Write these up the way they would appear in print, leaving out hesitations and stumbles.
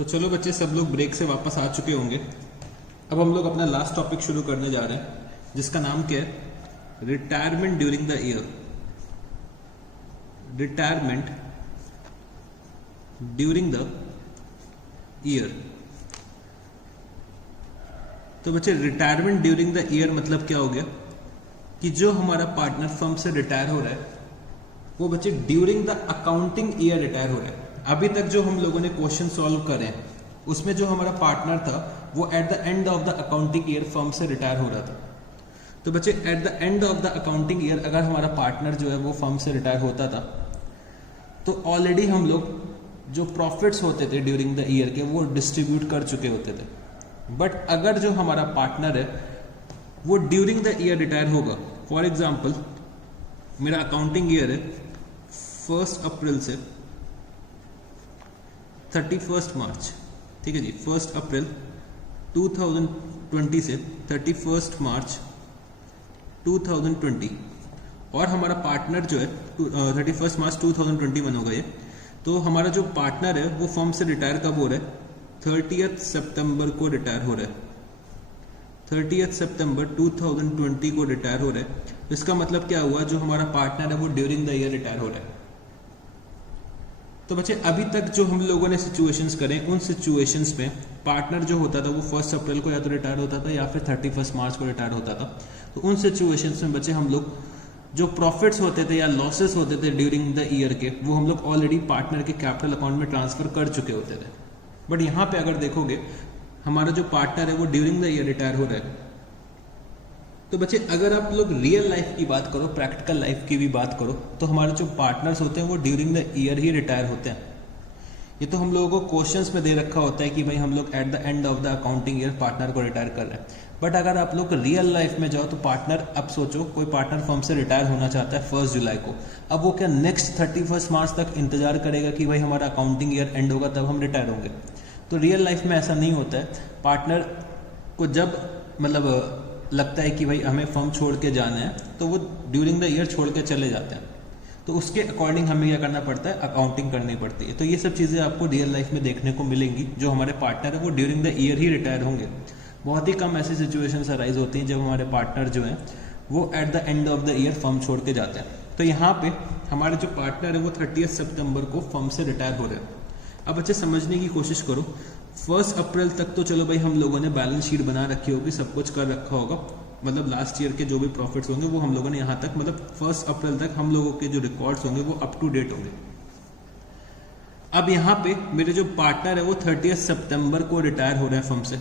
तो चलो बच्चे, सब लोग ब्रेक से वापस आ चुके होंगे। अब हम लोग अपना लास्ट टॉपिक शुरू करने जा रहे हैं, जिसका नाम क्या है? Retirement during the year. Retirement during the year. तो बच्चे, रिटायरमेंट ड्यूरिंग द ईयर मतलब क्या हो गया कि जो हमारा पार्टनर फर्म से रिटायर हो रहा है वो बच्चे during the accounting year retire हो रहा है। अभी तक जो हम लोगों ने क्वेश्चन सॉल्व करे हैं उसमें जो हमारा पार्टनर था वो eight the end of the accounting year firm से रिटायर हो रहा था। तो बच्चे, at the end of the accounting year अगर हमारा पार्टनर जो है वो फर्म से रिटायर होता था तो ऑलरेडी हम लोग जो प्रॉफिट्स होते थे ड्यूरिंग द ईयर के वो डिस्ट्रीब्यूट कर चुके होते थे। बट अगर जो हमारा पार्टनर है वो ड्यूरिंग द ईयर रिटायर होगा, फॉर एग्जाम्पल मेरा अकाउंटिंग ईयर है 1 अप्रैल से 31 मार्च, ठीक है जी, 1 अप्रैल 2020 से 31 मार्च 2020, और हमारा पार्टनर जो है 31 मार्च 2021 होगा ये। तो हमारा जो पार्टनर है वो फर्म से रिटायर कब हो रहा है? 30 सितंबर को रिटायर हो रहा है। 30 सितंबर 2020 को रिटायर हो रहा है। इसका मतलब क्या हुआ? जो हमारा पार्टनर है वो ड्यूरिंग द ईयर रिटायर हो रहा है। तो बच्चे, अभी तक जो हम लोगों ने सिचुएशंस करें उन सिचुएशंस में पार्टनर जो होता था वो 1 अप्रैल को या तो रिटायर होता था या फिर 31 मार्च को रिटायर होता था। तो उन सिचुएशंस में बच्चे हम लोग जो प्रॉफिट्स होते थे या लॉसेस होते थे ड्यूरिंग द ईयर के वो हम लोग ऑलरेडी पार्टनर के कैपिटल अकाउंट में ट्रांसफर कर चुके होते थे। बट यहाँ पे अगर देखोगे हमारा जो पार्टनर है वो ड्यूरिंग द ईयर रिटायर हो रहा है। तो बच्चे, अगर आप लोग रियल लाइफ की बात करो, प्रैक्टिकल लाइफ की भी बात करो, तो हमारे जो पार्टनर्स होते हैं वो during the year he retire होते हैं। ये तो हम लोगों को क्वेश्चंस में दे रखा होता है कि भाई हम लोग at the end of the accounting year partner को रिटायर कर रहे हैं। बट अगर आप लोग रियल लाइफ में जाओ तो पार्टनर, अब सोचो कोई पार्टनर फर्म से रिटायर होना चाहता है 1 जुलाई को, अब वो क्या नेक्स्ट 31 मार्च तक इंतजार करेगा कि भाई हमारा अकाउंटिंग ईयर एंड होगा तब हम रिटायर होंगे? तो रियल लाइफ में ऐसा नहीं होता है। पार्टनर को जब मतलब लगता है कि भाई हमें फर्म छोड़ के जाना है तो वो ड्यूरिंग द ईयर छोड़ के चले जाते हैं। तो उसके अकॉर्डिंग हमें क्या करना पड़ता है? अकाउंटिंग करनी पड़ती है। तो ये सब चीज़ें आपको रियल लाइफ में देखने को मिलेंगी। जो हमारे पार्टनर है वो during the year he retire होंगे। बहुत ही कम ऐसी सिचुएशंस अराइज होती हैं जब हमारे पार्टनर जो हैं वो eight the end of the year firm छोड़ के जाते हैं। तो यहाँ पे हमारे जो पार्टनर है वो 30 सितंबर को फर्म से रिटायर हो रहे हैं। अब अच्छे समझने की कोशिश करो। 1 अप्रैल तक तो चलो भाई हम लोगों ने बैलेंस शीट बना रखी होगी, सब कुछ कर रखा होगा, मतलब लास्ट ईयर के जो भी प्रॉफिट्स होंगे वो हम लोगों ने यहाँ तक, मतलब 1 अप्रैल तक हम लोगों के जो रिकॉर्ड्स होंगे वो अप टू डेट होंगे। अब यहाँ पे मेरे जो पार्टनर है वो 30 सितंबर को रिटायर हो रहे हैं फर्म से।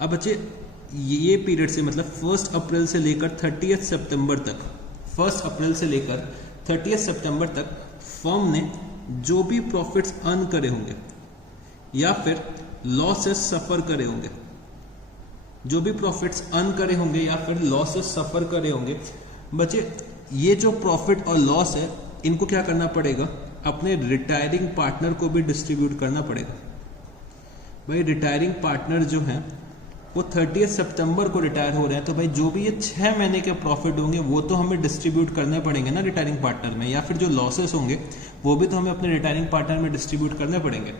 अब बच्चे, ये पीरियड से मतलब 1 अप्रैल से लेकर 30 सितंबर तक, 1 अप्रैल से लेकर 30 सितंबर तक फर्म ने जो भी प्रॉफिट्स अर्न करे होंगे या फिर लॉसेस सफर करे होंगे, जो भी प्रॉफिट्स अर्न करे होंगे या फिर लॉसेस सफर करे होंगे, बच्चे ये जो प्रॉफिट और लॉस है इनको क्या करना पड़ेगा? अपने रिटायरिंग पार्टनर को भी डिस्ट्रीब्यूट करना पड़ेगा। भाई रिटायरिंग पार्टनर जो है वो 30 सितंबर को रिटायर हो रहे हैं, तो भाई जो भी ये 6 महीने के प्रॉफिट होंगे वो तो हमें डिस्ट्रीब्यूट करने पड़ेंगे ना रिटायरिंग पार्टनर में, या फिर जो लॉसेस होंगे वो भी तो हमें अपने रिटायरिंग पार्टनर में डिस्ट्रीब्यूट करने पड़ेंगे।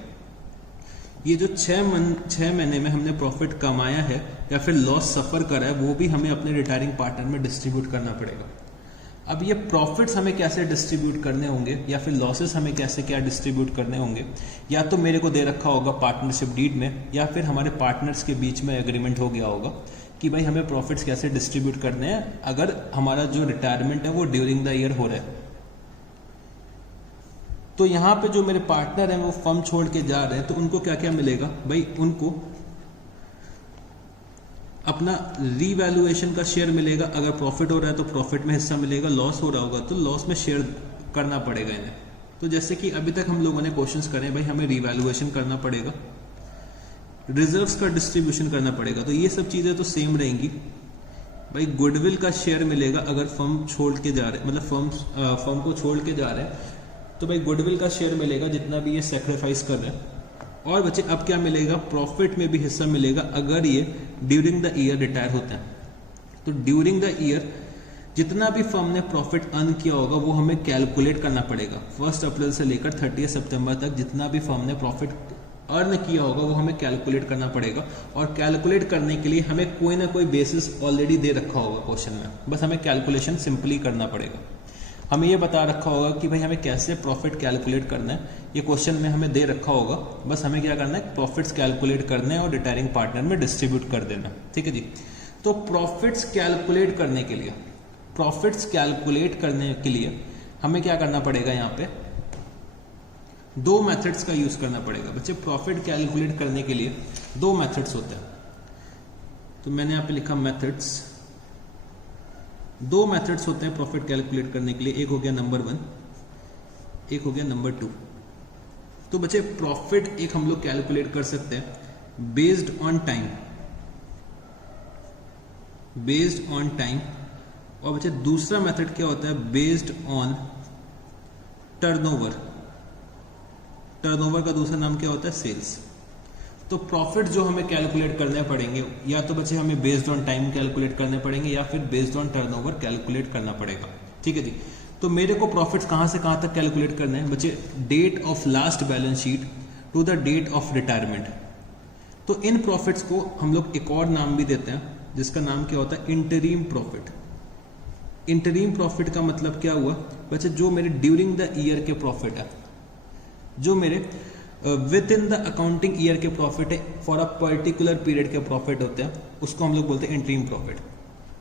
ये जो 6 महीने में हमने प्रॉफिट कमाया है या फिर लॉस सफर करा है वो भी हमें अपने रिटायरिंग पार्टनर में डिस्ट्रीब्यूट करना पड़ेगा। अब ये प्रॉफिट्स हमें कैसे डिस्ट्रीब्यूट करने होंगे या फिर लॉसेस हमें कैसे क्या डिस्ट्रीब्यूट करने होंगे, या तो मेरे को दे रखा होगा पार्टनरशिप डीड में, या फिर हमारे पार्टनर्स के बीच में एग्रीमेंट हो गया होगा कि भाई हमें प्रॉफिट्स कैसे डिस्ट्रीब्यूट करने हैं अगर हमारा जो रिटायरमेंट है वो ड्यूरिंग द ईयर हो रहा है। तो यहाँ पे जो मेरे पार्टनर हैं वो फर्म छोड़ के जा रहे हैं तो उनको क्या क्या मिलेगा? भाई उनको अपना रीवैल्यूएशन का शेयर मिलेगा। अगर प्रॉफिट हो रहा है तो प्रॉफिट में हिस्सा मिलेगा, लॉस हो रहा होगा तो लॉस में शेयर करना पड़ेगा इन्हें। तो जैसे कि अभी तक हम लोगों ने क्वेश्चंस करे, भाई हमें रीवैल्यूएशन करना पड़ेगा, रिजर्व्स का डिस्ट्रीब्यूशन करना पड़ेगा, तो ये सब चीज़ें तो सेम रहेंगी। भाई गुडविल का शेयर मिलेगा अगर फर्म छोड़ के जा रहे, मतलब फर्म को छोड़ के जा रहे हैं तो भाई गुडविल का शेयर मिलेगा जितना भी ये सेक्रीफाइस कर रहे हैं। और बच्चे अब क्या मिलेगा? प्रॉफिट में भी हिस्सा मिलेगा अगर ये ड्यूरिंग द ईयर रिटायर होते हैं। तो ड्यूरिंग द ईयर जितना भी फर्म ने प्रॉफिट अर्न किया होगा वो हमें कैलकुलेट करना पड़ेगा। 1 अप्रैल से लेकर 30 सितंबर तक जितना भी फर्म ने प्रॉफिट अर्न किया होगा वो हमें कैलकुलेट करना पड़ेगा, और कैलकुलेट करने के लिए हमें कोई ना कोई बेसिस ऑलरेडी दे रखा होगा क्वेश्चन में, बस हमें कैलकुलेशन सिंपली करना पड़ेगा। हमें ये बता रखा होगा कि भाई हमें कैसे प्रॉफिट कैलकुलेट करना है, ये क्वेश्चन में हमें दे रखा होगा, बस हमें क्या करना है, प्रॉफिट्स कैलकुलेट करने हैं और रिटायरिंग पार्टनर में डिस्ट्रीब्यूट कर देना। ठीक है जी। तो प्रॉफिट्स कैलकुलेट करने के लिए हमें क्या करना पड़ेगा, यहाँ पे दो मेथड्स का यूज करना पड़ेगा बच्चे। प्रॉफिट कैलकुलेट करने के लिए दो मेथड्स होते हैं, तो मैंने यहाँ पे लिखा मेथड्स। दो मेथड्स होते हैं प्रॉफिट कैलकुलेट करने के लिए, एक हो गया नंबर 1, एक हो गया नंबर 2। तो बच्चे प्रॉफिट एक हम लोग कैलकुलेट कर सकते हैं बेस्ड ऑन टाइम, और बच्चे दूसरा मेथड क्या होता है, बेस्ड ऑन टर्नओवर। टर्नओवर का दूसरा नाम क्या होता है, सेल्स। तो प्रॉफिट जो हमें कैलकुलेट करने पड़ेंगे, या तो बच्चे हमें बेस्ड ऑन टाइम कैलकुलेट करने पड़ेंगे, या फिर बेस्ड ऑन टर्नओवर कैलकुलेट करना पड़ेगा। ठीक है जी। तो मेरे को प्रॉफिट्स कहां से कहां तक कैलकुलेट करने हैं बच्चे, date of last balance sheet to the date of retirement. तो इन प्रॉफिट्स को हम लोग एक और नाम भी देते हैं, जिसका नाम क्या होता है, इंटरीम प्रॉफिट। इंटरीम प्रॉफिट का मतलब क्या हुआ बच्चे, जो मेरे ड्यूरिंग द ईयर के प्रॉफिट है, जो मेरे with in the accounting year के प्रॉफिट है, फॉर अ पर्टिकुलर पीरियड के प्रॉफिट होते हैं, उसको हम लोग बोलते हैं इंटरीम प्रॉफिट।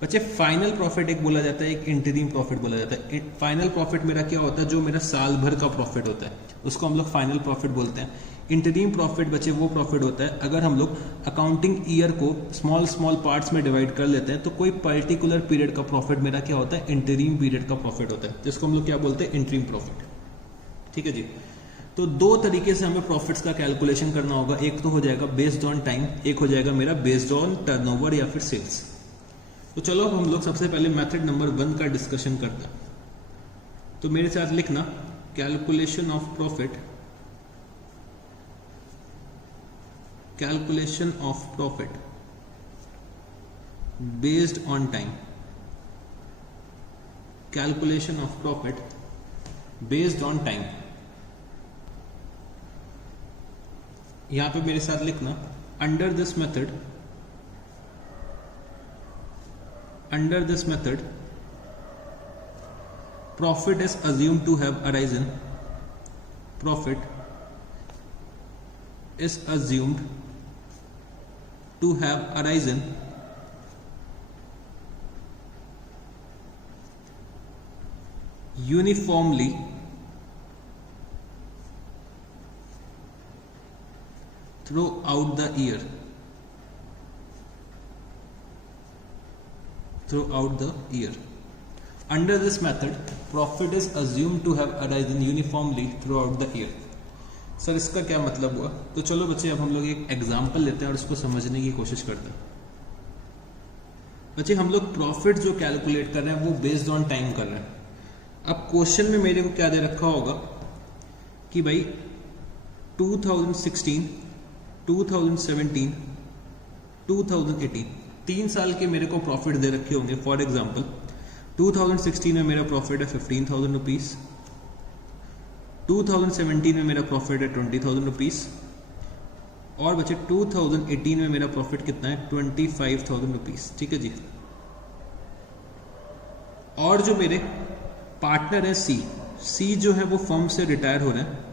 बच्चे फाइनल प्रॉफिट एक बोला जाता है, एक इंटरीम प्रॉफिट बोला जाता है। फाइनल प्रॉफिट मेरा क्या होता है, जो मेरा साल भर का प्रॉफिट होता है, उसको हम लोग फाइनल प्रॉफिट बोलते हैं। इंटरीम प्रॉफिट बच्चे वो प्रॉफिट होता है अगर हम लोग अकाउंटिंग ईयर को स्मॉल पार्ट्स में डिवाइड कर लेते हैं, तो कोई पर्टिकुलर पीरियड का प्रॉफिट मेरा क्या होता है, इंटरीम पीरियड का प्रॉफिट होता है, जिसको हम लोग क्या बोलते हैं, इंटरीम प्रॉफिट। ठीक है जी। तो दो तरीके से हमें प्रॉफिट्स का कैलकुलेशन करना होगा, एक तो हो जाएगा बेस्ड ऑन टाइम, एक हो जाएगा मेरा बेस्ड ऑन टर्नओवर या फिर सेल्स। तो चलो अब हम लोग सबसे पहले मेथड नंबर 1 का डिस्कशन करते हैं। तो मेरे साथ लिखना, calculation of profit based on time. Calculation of profit based on time. यहां पे मेरे साथ लिखना, under this method profit is assumed to have arisen uniformly throughout the year. Under this method, profit is assumed to have arisen uniformly throughout the year. Sir इसका क्या मतलब हुआ? तो चलो बच्चे अब हम लोग एक एग्जाम्पल लेते हैं और इसको समझने की कोशिश करते हैं। बच्चे हम लोग प्रॉफिट जो कैलकुलेट कर रहे हैं वो बेस्ड ऑन टाइम कर रहे हैं। अब क्वेश्चन में मेरे को क्या दे रखा होगा कि भाई 2016, 2017, 2018 3 साल के मेरे को प्रॉफिट दे रखे होंगे। फॉर एग्जाम्पल 2016 में मेरा प्रॉफिट है 15,000 रुपीज, 2017 में मेरा प्रॉफिट है 20,000 रुपीज, और बच्चे 2018 में मेरा प्रॉफिट कितना है 25,000 रुपीज। ठीक है जी। और जो मेरे पार्टनर है सी जो है वो फर्म से रिटायर हो रहे हैं।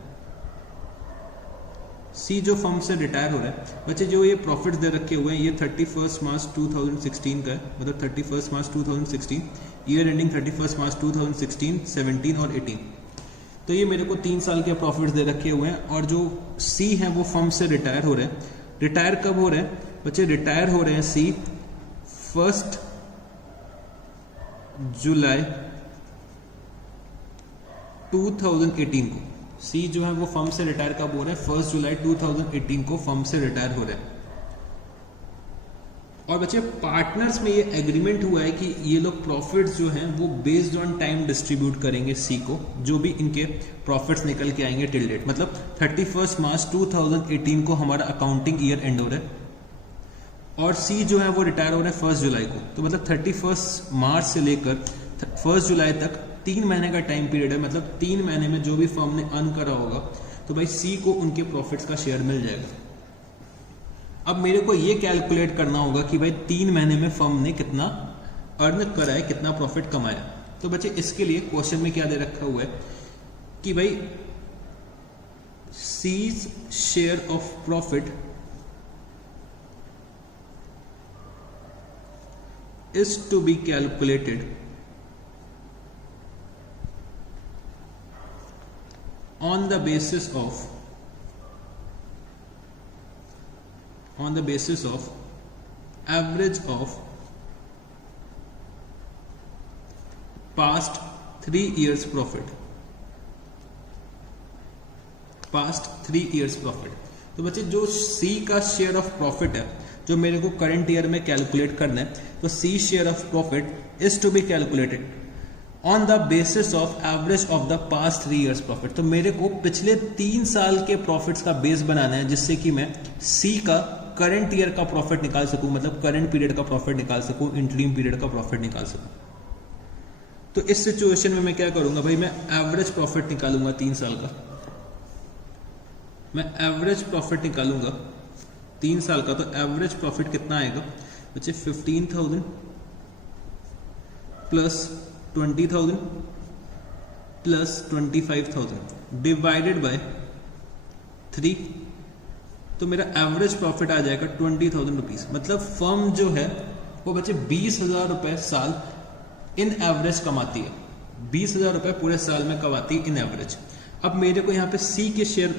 बच्चे जो ये प्रॉफिट दे रखे हुए हैं ये 31 मार्च 2016 का है, मतलब 31 मार्च 2016, ईयर एंडिंग 31 मार्च 2016, 17 और 18। तो ये मेरे को 3 साल के प्रॉफिट दे रखे हुए हैं। और जो सी है वो फर्म से रिटायर हो रहे हैं। रिटायर कब हो रहे हैं बच्चे? रिटायर हो रहे हैं सी 1 जुलाई 2018 को। सी जो है वो फर्म से रिटायर कब हो रहे हैं? 1 जुलाई 2018 को फर्म से रिटायर हो रहे हैं। और बच्चे पार्टनर्स में ये एग्रीमेंट हुआ है कि ये लोग प्रॉफिट्स जो हैं वो बेस्ड ऑन टाइम डिस्ट्रीब्यूट करेंगे सी को, जो भी इनके प्रॉफिट्स निकल के आएंगे टिल डेट। मतलब 31 मार्च 2018 को हमारा अकाउंटिंग ईयर एंड हो रहा है और सी जो है वो रिटायर हो रहा है 1 जुलाई को। तो मतलब 31 मार्च से लेकर 1 जुलाई तक 3 महीने का टाइम पीरियड है। मतलब 3 महीने में जो भी फर्म ने अर्न करा होगा तो भाई सी को उनके प्रॉफिट्स का शेयर मिल जाएगा। अब मेरे को ये कैलकुलेट करना होगा कि भाई 3 महीने में फर्म ने कितना अर्न करा है, कितना प्रॉफिट कमाया। तो बच्चे इसके लिए क्वेश्चन में क्या दे रखा हुआ है कि भाई C's share of profit is to be calculated on the basis of average of past 3 years profit, तो बच्चे जो सी का शेयर ऑफ प्रॉफिट है जो मेरे को करंट ईयर में कैलकुलेट करना है, तो C share of profit is to be calculated on the basis of average of the past 3 years profit. तो मेरे को पिछले 3 साल के प्रॉफिट्स का बेस बनाना है जिससे कि मैं सी का करंट ईयर का प्रॉफिट निकाल सकूं, मतलब करंट पीरियड का प्रॉफिट निकाल सकूं, इंटरिम पीरियड का प्रॉफिट निकाल सकूं। तो इस सिचुएशन में मैं क्या करूंगा भाई, मैं एवरेज प्रॉफिट निकालूंगा 3 साल का। मैं एवरेज प्रॉफिट निकालूंगा 3 साल का, तो एवरेज प्रॉफिट कितना आएगा बच्चे 15,000 प्लस 20,000 प्लस 25,000 डिवाइडेड बाय 3। तो मेरा एवरेज प्रॉफिट आ जाएगा 20,000 रुपीज। मतलब फर्म जो है वो बच्चे 20,000 रुपए साल इन एवरेज कमाती है, 20,000 रुपए पूरे साल में कमाती है इन एवरेज। अब मेरे को यहाँ पे सी के शेयर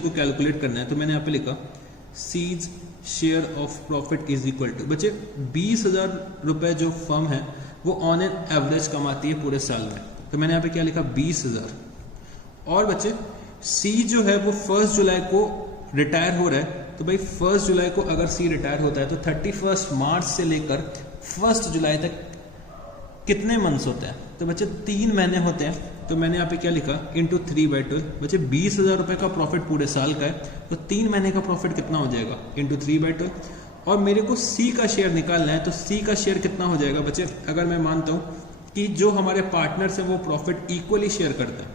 को कैलकुलेट करना है, तो मैंने यहाँ पे लिखा C's share of profit is equal to, बच्चे 20,000 रुपए जो फर्म है वो ऑन एन एवरेज कमाती है पूरे साल में, तो मैंने यहाँ पे क्या लिखा 20,000। और बच्चे सी जो है वो 1 जुलाई को रिटायर हो रहा है, तो भाई 1 जुलाई को अगर सी रिटायर होता है तो 31 मार्च से लेकर 1 जुलाई तक कितने मंथ्स होते हैं, तो बच्चे 3 महीने होते हैं। तो मैंने यहाँ पे क्या लिखा इंटू 3/12, बच्चे 20,000 रुपए का प्रॉफिट पूरे साल का है, तो 3 महीने का प्रॉफिट कितना हो जाएगा इंटू 3/12। और मेरे को सी का शेयर निकालना है, तो सी का शेयर कितना हो जाएगा बच्चे, अगर मैं मानता हूँ कि जो हमारे पार्टनर्स हैं वो प्रॉफिट इक्वली शेयर करते हैं,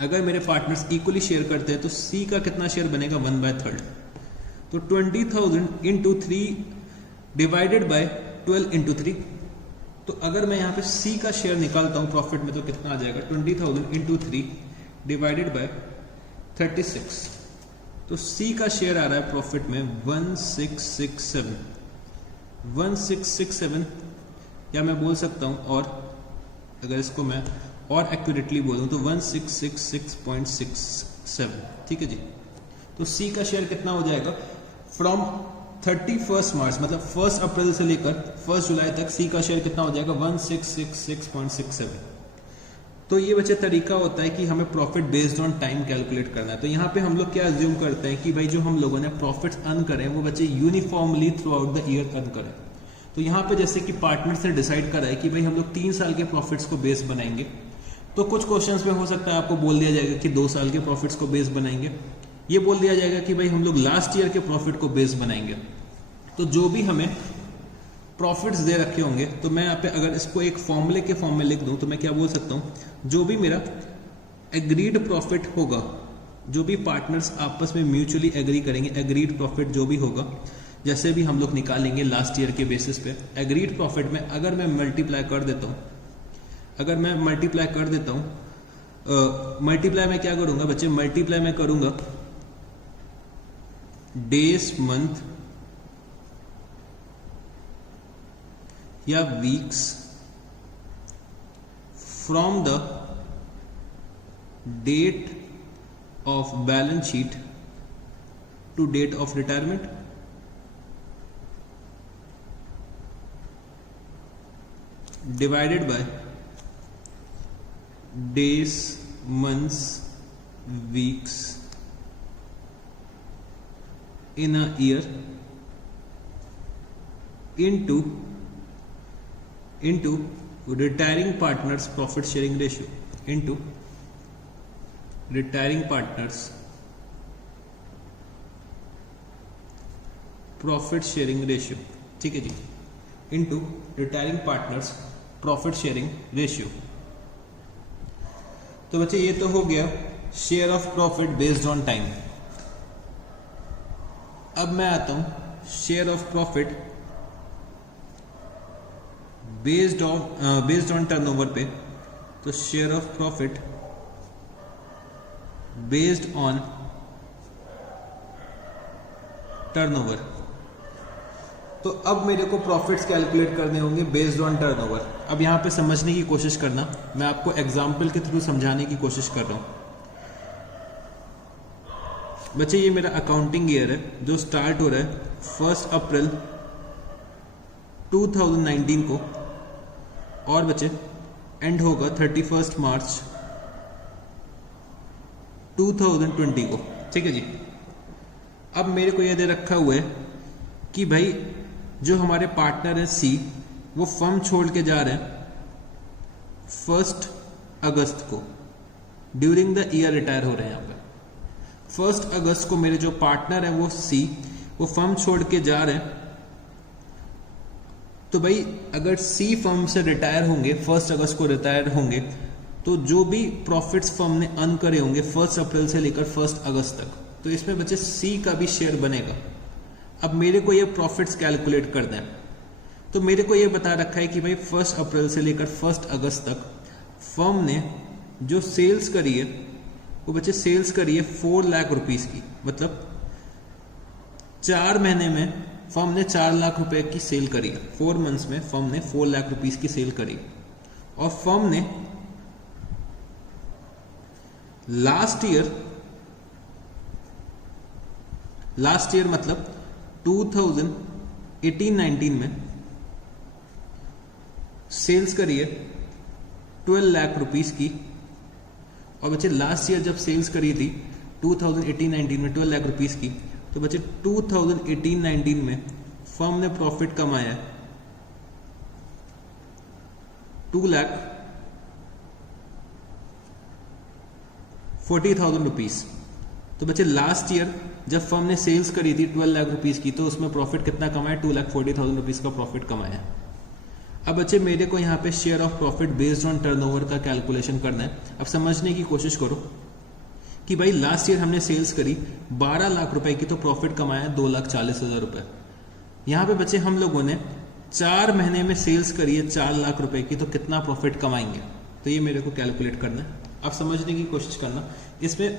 अगर मेरे पार्टनर्स इक्वली शेयर करते हैं तो सी का कितना शेयर बनेगा 1/3। तो 20,000 इंटू 3 डिवाइडेड बाय 12 इंटू 3। तो अगर मैं यहाँ पे सी का शेयर निकालता हूँ प्रॉफिट में तो कितना आ जाएगा 20,000 इंटू 3 डिवाइडेड बाय 36। तो सी का शेयर आ रहा है प्रॉफिट में 1667, या मैं बोल सकता हूँ, और अगर इसको मैं और एक्यूरेटली बोलूँ तो 1666.67, ठीक है जी। तो सी का शेयर कितना हो जाएगा फ्रॉम 31 मार्च, मतलब 1 अप्रैल से लेकर 1 जुलाई तक सी का शेयर कितना हो जाएगा 1666.67। तो ये बच्चे तरीका होता है कि हमें profit based on time calculate करना है। तो यहाँ पे हम लोग क्या अज्यूम करते हैं कि भाई जो हम लोगों ने प्रॉफिट्स अर्न करें वो बच्चे uniformly through out the year earn करें। तो यहाँ पे जैसे कि पार्टनर से डिसाइड करा है कि भाई हम लोग 3 साल के प्रॉफिट्स को बेस बनाएंगे, तो कुछ क्वेश्चंस में हो सकता है आपको बोल दिया जाएगा कि 2 साल के प्रॉफिट्स को बेस बनाएंगे, ये बोल दिया जाएगा कि भाई हम लोग लास्ट ईयर के प्रॉफिट को बेस बनाएंगे। तो जो भी हमें प्रॉफिट्स दे रखे होंगे, तो मैं यहाँ पे अगर इसको एक फॉर्मूले के फॉर्म में लिख दूं तो मैं क्या बोल सकता हूँ, जो भी मेरा एग्रीड प्रॉफिट होगा, जो भी पार्टनर्स आपस में म्यूचुअली एग्री करेंगे, एग्रीड प्रॉफिट जो भी होगा, जैसे भी हम लोग निकालेंगे लास्ट ईयर के बेसिस पे, एग्रीड प्रॉफिट में अगर मैं मल्टीप्लाई कर देता हूँ, मल्टीप्लाई में क्या करूंगा बच्चे, मल्टीप्लाई में करूंगा डेज मंथ या weeks from the date of balance sheet to date of retirement, divided by days, months, weeks in a year into retiring partners profit sharing ratio, into retiring partners profit sharing ratio, ठीक है जी, into retiring partners profit sharing ratio। तो बच्चे ये तो हो गया share of profit based on time. अब मैं आता हूं share of profit based on turnover पे। तो share of profit based on turnover. तो अब मेरे को प्रॉफिट्स कैलकुलेट करने होंगे बेस्ड ऑन टर्नओवर। अब यहां पे समझने की कोशिश करना, मैं आपको एग्जांपल के थ्रू समझाने की कोशिश कर रहा हूं। बच्चे ये मेरा अकाउंटिंग ईयर है जो स्टार्ट हो रहा है 1 अप्रैल 2019 को और बच्चे एंड होगा 31 मार्च 2020 को। ठीक है जी। अब मेरे को यह दे रखा हुआ है कि भाई जो हमारे पार्टनर है सी, वो फर्म छोड़ के जा रहे हैं 1 अगस्त को, ड्यूरिंग द ईयर रिटायर हो रहे हैं। यहाँ पर 1 अगस्त को मेरे जो पार्टनर है वो सी, वो फर्म छोड़ के जा रहे हैं। तो भाई अगर सी फर्म से रिटायर होंगे, 1 अगस्त को रिटायर होंगे, तो जो भी प्रॉफिट्स फर्म ने अर्न करे होंगे 1 अप्रैल से लेकर 1 अगस्त तक, तो इसमें बच्चे सी का भी शेयर बनेगा। अब मेरे को ये प्रॉफिट्स कैलकुलेट करना है। तो मेरे को ये बता रखा है कि भाई 1 अप्रैल से लेकर 1 अगस्त तक फर्म ने जो सेल्स करी है वो बच्चे सेल्स करी है 4 लाख रुपीस की। मतलब 4 महीने में फर्म ने 4 लाख रुपए की सेल करी है। 4 मंथ्स में फर्म ने 4 लाख रुपीस की सेल करी। और फर्म ने लास्ट ईयर मतलब 2018-19 में सेल्स करी है 12 लाख रुपीस की। और बच्चे लास्ट ईयर जब सेल्स करी थी 2018-19 में 12 लाख रुपीस की, तो बच्चे 2018-19 में फर्म ने प्रॉफिट कमाया 2,40,000 रुपीस। तो बच्चे लास्ट ईयर जब फर्म ने सेल्स करी थी 12 लाख रुपीस की, तो उसमें प्रॉफिट कितना कमाया? 2,40,000 रुपीस का प्रॉफिट कमाया। अब बच्चे मेरे को यहाँ पे share of profit based on turnover का कैलकुलेशन करना है। अब समझने की कोशिश करो कि भाई लास्ट ईयर हमने सेल्स करी 12 लाख रुपए की, तो प्रॉफिट कमाया 2,40,000 रुपए। यहाँ पे बच्चे हम लोगों ने 4 महीने में सेल्स करी है 4 लाख रुपए की, तो कितना प्रॉफिट कमाएंगे? तो ये मेरे को कैलकुलेट करना है। अब समझने की कोशिश करना, इसमें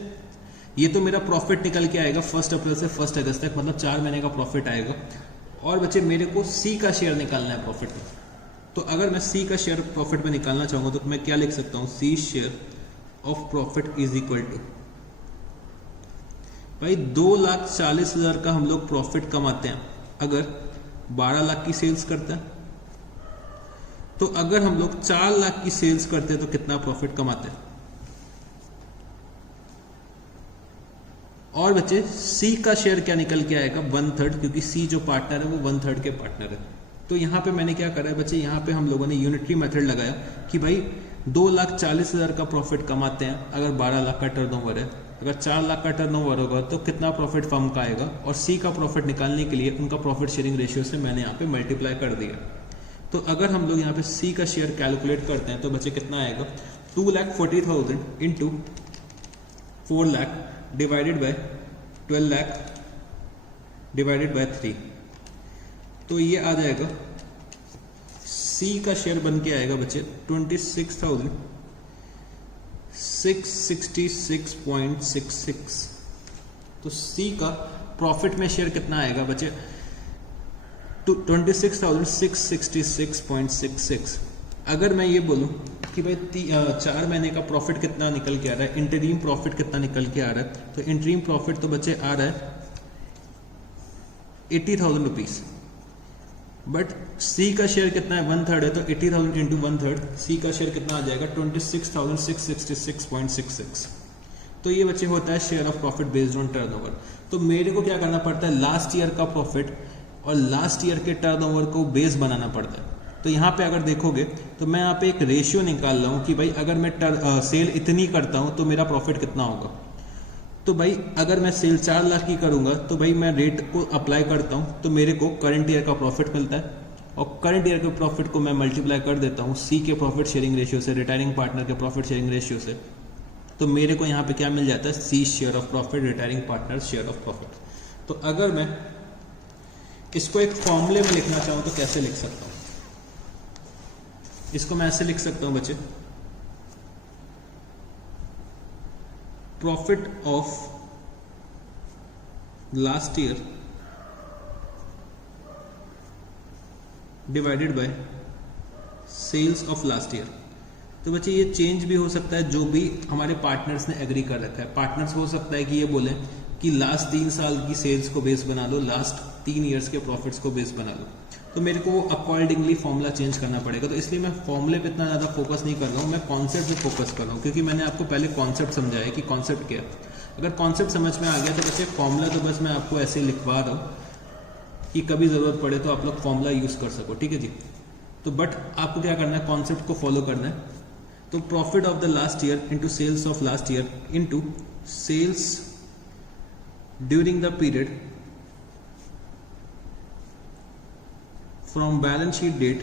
ये तो मेरा प्रॉफिट निकल के आएगा 1 अप्रैल से 1 अगस्त तक, मतलब 4 महीने का प्रॉफिट आएगा। और बच्चे मेरे को सी का शेयर निकालना है प्रॉफिट में। तो अगर मैं सी का शेयर प्रॉफिट में निकालना चाहूंगा तो मैं क्या लिख सकता हूं? C share of profit is equal to, भाई 2,40,000 का हम लोग प्रॉफिट कमाते हैं अगर 12 लाख की सेल्स करते हैं। तो अगर हम लोग 4 लाख की सेल्स करते हैं तो कितना प्रॉफिट कमाते हैं? और बच्चे सी का शेयर क्या निकल के आएगा? 1/3, क्योंकि सी जो पार्टनर है वो 1/3 के पार्टनर है। तो यहां पे मैंने क्या करा है बच्चे, यहां पे हम लोगों ने यूनिटरी मेथड लगाया कि भाई 2,40,000 का प्रॉफिट कमाते हैं अगर 12 लाख का टर्नओवर है। अगर 4 लाख का टर्नओवर होगा तो कितना प्रॉफिट फर्म का आएगा? और सी का प्रॉफिट निकालने के लिए उनका प्रॉफिट शेयरिंग रेशियो से मैंने यहाँ पे मल्टीप्लाई कर दिया। तो अगर हम लोग यहाँ पे सी का शेयर कैलकुलेट करते हैं तो बच्चे कितना आएगा? 2,40,000 into 4 lakh divided by 12 lakh divided by 3। तो ये आ जाएगा, सी का शेयर बन के आएगा बच्चे 26,666.66। तो सी का प्रॉफिट में शेयर कितना आएगा बच्चे? 26,666.66। अगर मैं ये बोलूं कि भाई 4 महीने का प्रॉफिट कितना निकल के आ रहा है, इंटरीम प्रॉफिट कितना निकल के आ रहा है, तो इंटरीम प्रॉफिट तो बच्चे आ रहा है 80,000 रुपीज। बट सी का शेयर कितना है? 1/3 है, तो 80,000 इंटू 1/3 सी का शेयर कितना आ जाएगा? 26,666.66। तो ये बच्चे होता है share of profit based on turnover. तो मेरे को क्या करना पड़ता है? लास्ट ईयर का प्रॉफिट और लास्ट ईयर के टर्नओवर को बेस बनाना पड़ता है। तो यहाँ पे अगर देखोगे तो मैं यहाँ पे एक रेशियो निकाल रहा हूँ कि भाई अगर मैं सेल इतनी करता हूँ तो मेरा प्रॉफिट कितना होगा। तो भाई अगर मैं सेल 4 लाख की करूंगा तो भाई मैं रेट को अप्लाई करता हूं तो मेरे को करंट ईयर का प्रॉफिट मिलता है, और करंट ईयर के प्रॉफिट को मैं मल्टीप्लाई कर देता हूं सी के प्रॉफिट शेयरिंग रेशियो से, रिटायरिंग पार्टनर के प्रॉफिट शेयरिंग रेशियो से। तो मेरे को यहाँ पे क्या मिल जाता है, C share of profit, retiring partner share of profit. तो अगर मैं इसको एक फॉर्मूले में लिखना चाहूँ तो कैसे लिख सकता हूँ? इसको मैं ऐसे लिख सकता हूँ बच्चे, profit of last year divided by sales of last year. तो बच्चे ये चेंज भी हो सकता है जो भी हमारे पार्टनर्स ने एग्री कर रखा है। पार्टनर्स हो सकता है कि ये बोले कि लास्ट 3 साल की सेल्स को बेस बना लो, लास्ट 3 ईयर्स के प्रॉफिट्स को बेस बना लो। तो मेरे को वो अकॉर्डिंगली फॉर्मूला चेंज करना पड़ेगा। तो इसलिए मैं फॉर्मूले पे इतना ज़्यादा फोकस नहीं कर रहा हूँ, मैं कॉन्सेप्ट पे फोकस कर रहा हूँ, क्योंकि मैंने आपको पहले कॉन्सेप्ट समझाया कि कॉन्सेप्ट क्या है। अगर कॉन्सेप्ट समझ में आ गया तो बच्चे फॉर्मूला तो बस मैं आपको ऐसे ही लिखवा रहा हूँ कि कभी ज़रूरत पड़े तो आप लोग फॉर्मूला यूज़ कर सको, ठीक है जी। तो बट आपको क्या करना है, कॉन्सेप्ट को फॉलो करना है। तो profit of the last year into sales of last year into sales during the period from balance sheet date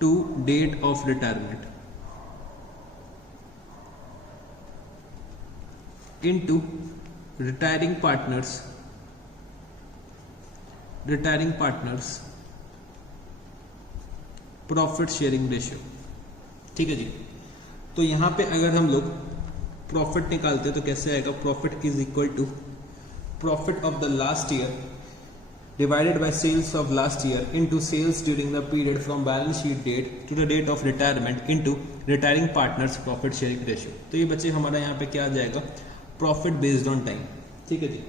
to date of retirement into retiring partners profit sharing ratio, ठीक है जी। तो यहां पे अगर हम लोग प्रॉफिट निकालते तो कैसे आएगा, profit is equal to profit of the last year divided by sales of last year into sales during the period from balance sheet date to the date of retirement into retiring partners profit sharing ratio। तो ये बच्चे हमारा यहाँ पे क्या आ जाएगा, profit based on time, ठीक है जी।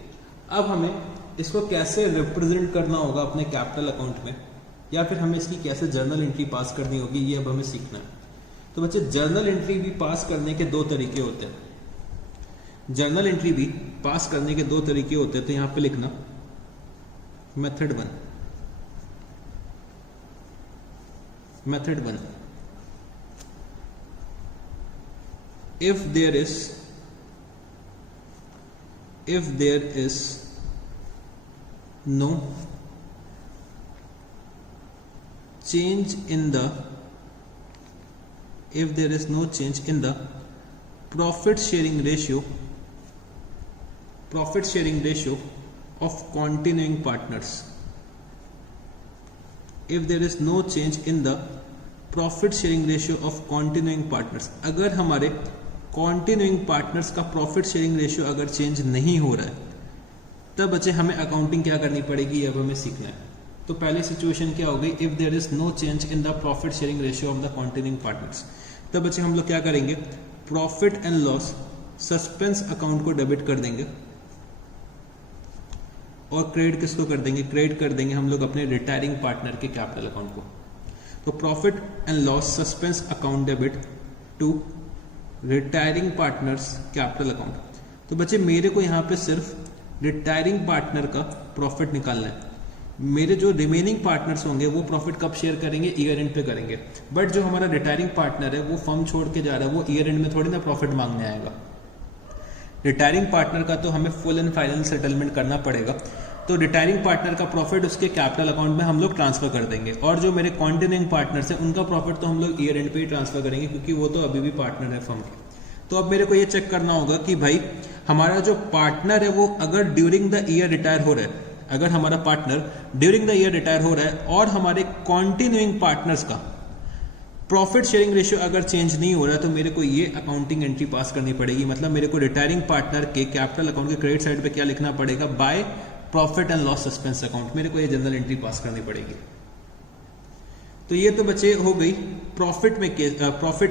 अब हमें इसको कैसे रिप्रेजेंट करना होगा अपने कैपिटल अकाउंट में, या फिर हमें इसकी कैसे जर्नल एंट्री पास करनी होगी, ये अब हमें सीखना है। तो बच्चे जर्नल एंट्री भी पास करने के 2 तरीके होते हैं। जर्नल एंट्री भी पास करने के 2 तरीके होते हैं। तो यहां पे लिखना method 1, if there is no change in the profit sharing ratio of continuing partners, if there is no change in the profit sharing ratio of continuing partners, अगर हमारे continuing partners का profit sharing ratio अगर change नहीं हो रहा है, तब बच्चे हमें अकाउंटिंग क्या करनी पड़ेगी, अब हमें सीखना है। तो पहली सिचुएशन क्या हो गई, if there is no change in the profit sharing ratio of the continuing partners. तब बच्चे हम लोग क्या करेंगे, profit and loss suspense account को डेबिट कर देंगे और क्रेडिट किसको कर देंगे, क्रेडिट कर देंगे हम लोग अपने रिटायरिंग पार्टनर के कैपिटल अकाउंट को। तो profit and loss suspense account debit to retiring partners capital account. तो बच्चे मेरे को यहाँ पे सिर्फ रिटायरिंग पार्टनर का प्रॉफिट निकालना है। मेरे जो रिमेनिंग पार्टनर्स होंगे वो प्रॉफिट कब शेयर करेंगे, ईयर एंड पे करेंगे। बट जो हमारा रिटायरिंग पार्टनर है वो फर्म छोड़ के जा रहा है, वो ईयर एंड में थोड़ी ना प्रॉफिट मांगने आएगा। रिटायरिंग पार्टनर का तो हमें फुल एंड फाइनल सेटलमेंट करना पड़ेगा। तो रिटायरिंग पार्टनर का प्रॉफिट उसके कैपिटल अकाउंट में हम लोग ट्रांसफर कर देंगे, और जो मेरे कंटिन्यूइंग पार्टनर्स हैं उनका प्रॉफिट तो हम लोग ईयर एंड पे ही ट्रांसफर करेंगे, क्योंकि वो तो अभी भी पार्टनर है फर्म के। तो अब मेरे को ये चेक करना होगा कि भाई हमारा जो पार्टनर है वो अगर ड्यूरिंग द ईयर रिटायर हो रहा है, अगर हमारा partner during the year retire हो रहा है और हमारे कंटिन्यूइंग पार्टनर्स का प्रॉफिट शेयरिंग रेशियो अगर चेंज नहीं हो रहा है, तो मेरे को ये अकाउंटिंग एंट्री पास करनी पड़ेगी। मतलब मेरे को रिटायरिंग पार्टनर के कैपिटल अकाउंट के क्रेडिट साइड पे क्या लिखना पड़ेगा, by profit and loss suspense account. मेरे को ये जनरल एंट्री पास करनी पड़ेगी। तो ये तो बच्चे हो गई प्रॉफिट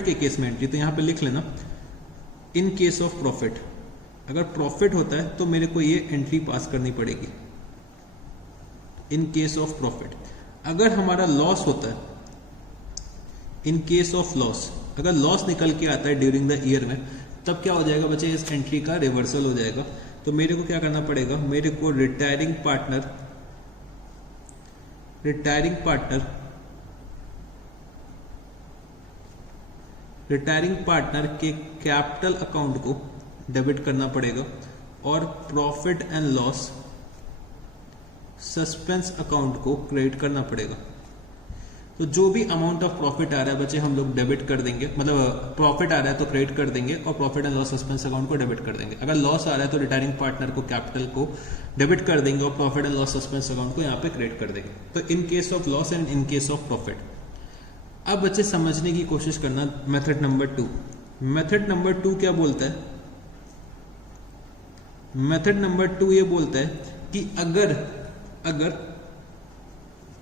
के केस में एंट्री। तो यहां पे लिख लेना, इन केस ऑफ प्रॉफिट, अगर प्रॉफिट होता है तो मेरे को ये एंट्री पास करनी पड़ेगी इन केस ऑफ प्रॉफिट। अगर हमारा लॉस होता है, इन केस ऑफ लॉस, अगर लॉस निकल के आता है ड्यूरिंग द ईयर में, तब क्या हो जाएगा बच्चे, इस एंट्री का रिवर्सल हो जाएगा। तो मेरे को क्या करना पड़ेगा, मेरे को रिटायरिंग पार्टनर के कैपिटल अकाउंट को डेबिट करना पड़ेगा और profit and loss suspense account को क्रेडिट करना पड़ेगा। तो जो भी अमाउंट ऑफ प्रॉफिट आ रहा है बच्चे हम लोग डेबिट कर देंगे, मतलब प्रॉफिट आ रहा है तो क्रेडिट कर देंगे और profit and loss suspense account को डेबिट कर देंगे। अगर लॉस आ रहा है तो रिटायरिंग पार्टनर को कैपिटल को डेबिट कर देंगे और profit and loss suspense account को यहाँ पे क्रेडिट कर देंगे। तो in case of loss and in case of profit. अब बच्चे समझने की कोशिश करना मेथड नंबर 2। मेथड नंबर 2 क्या बोलता है? मेथड नंबर 2 ये बोलता है कि अगर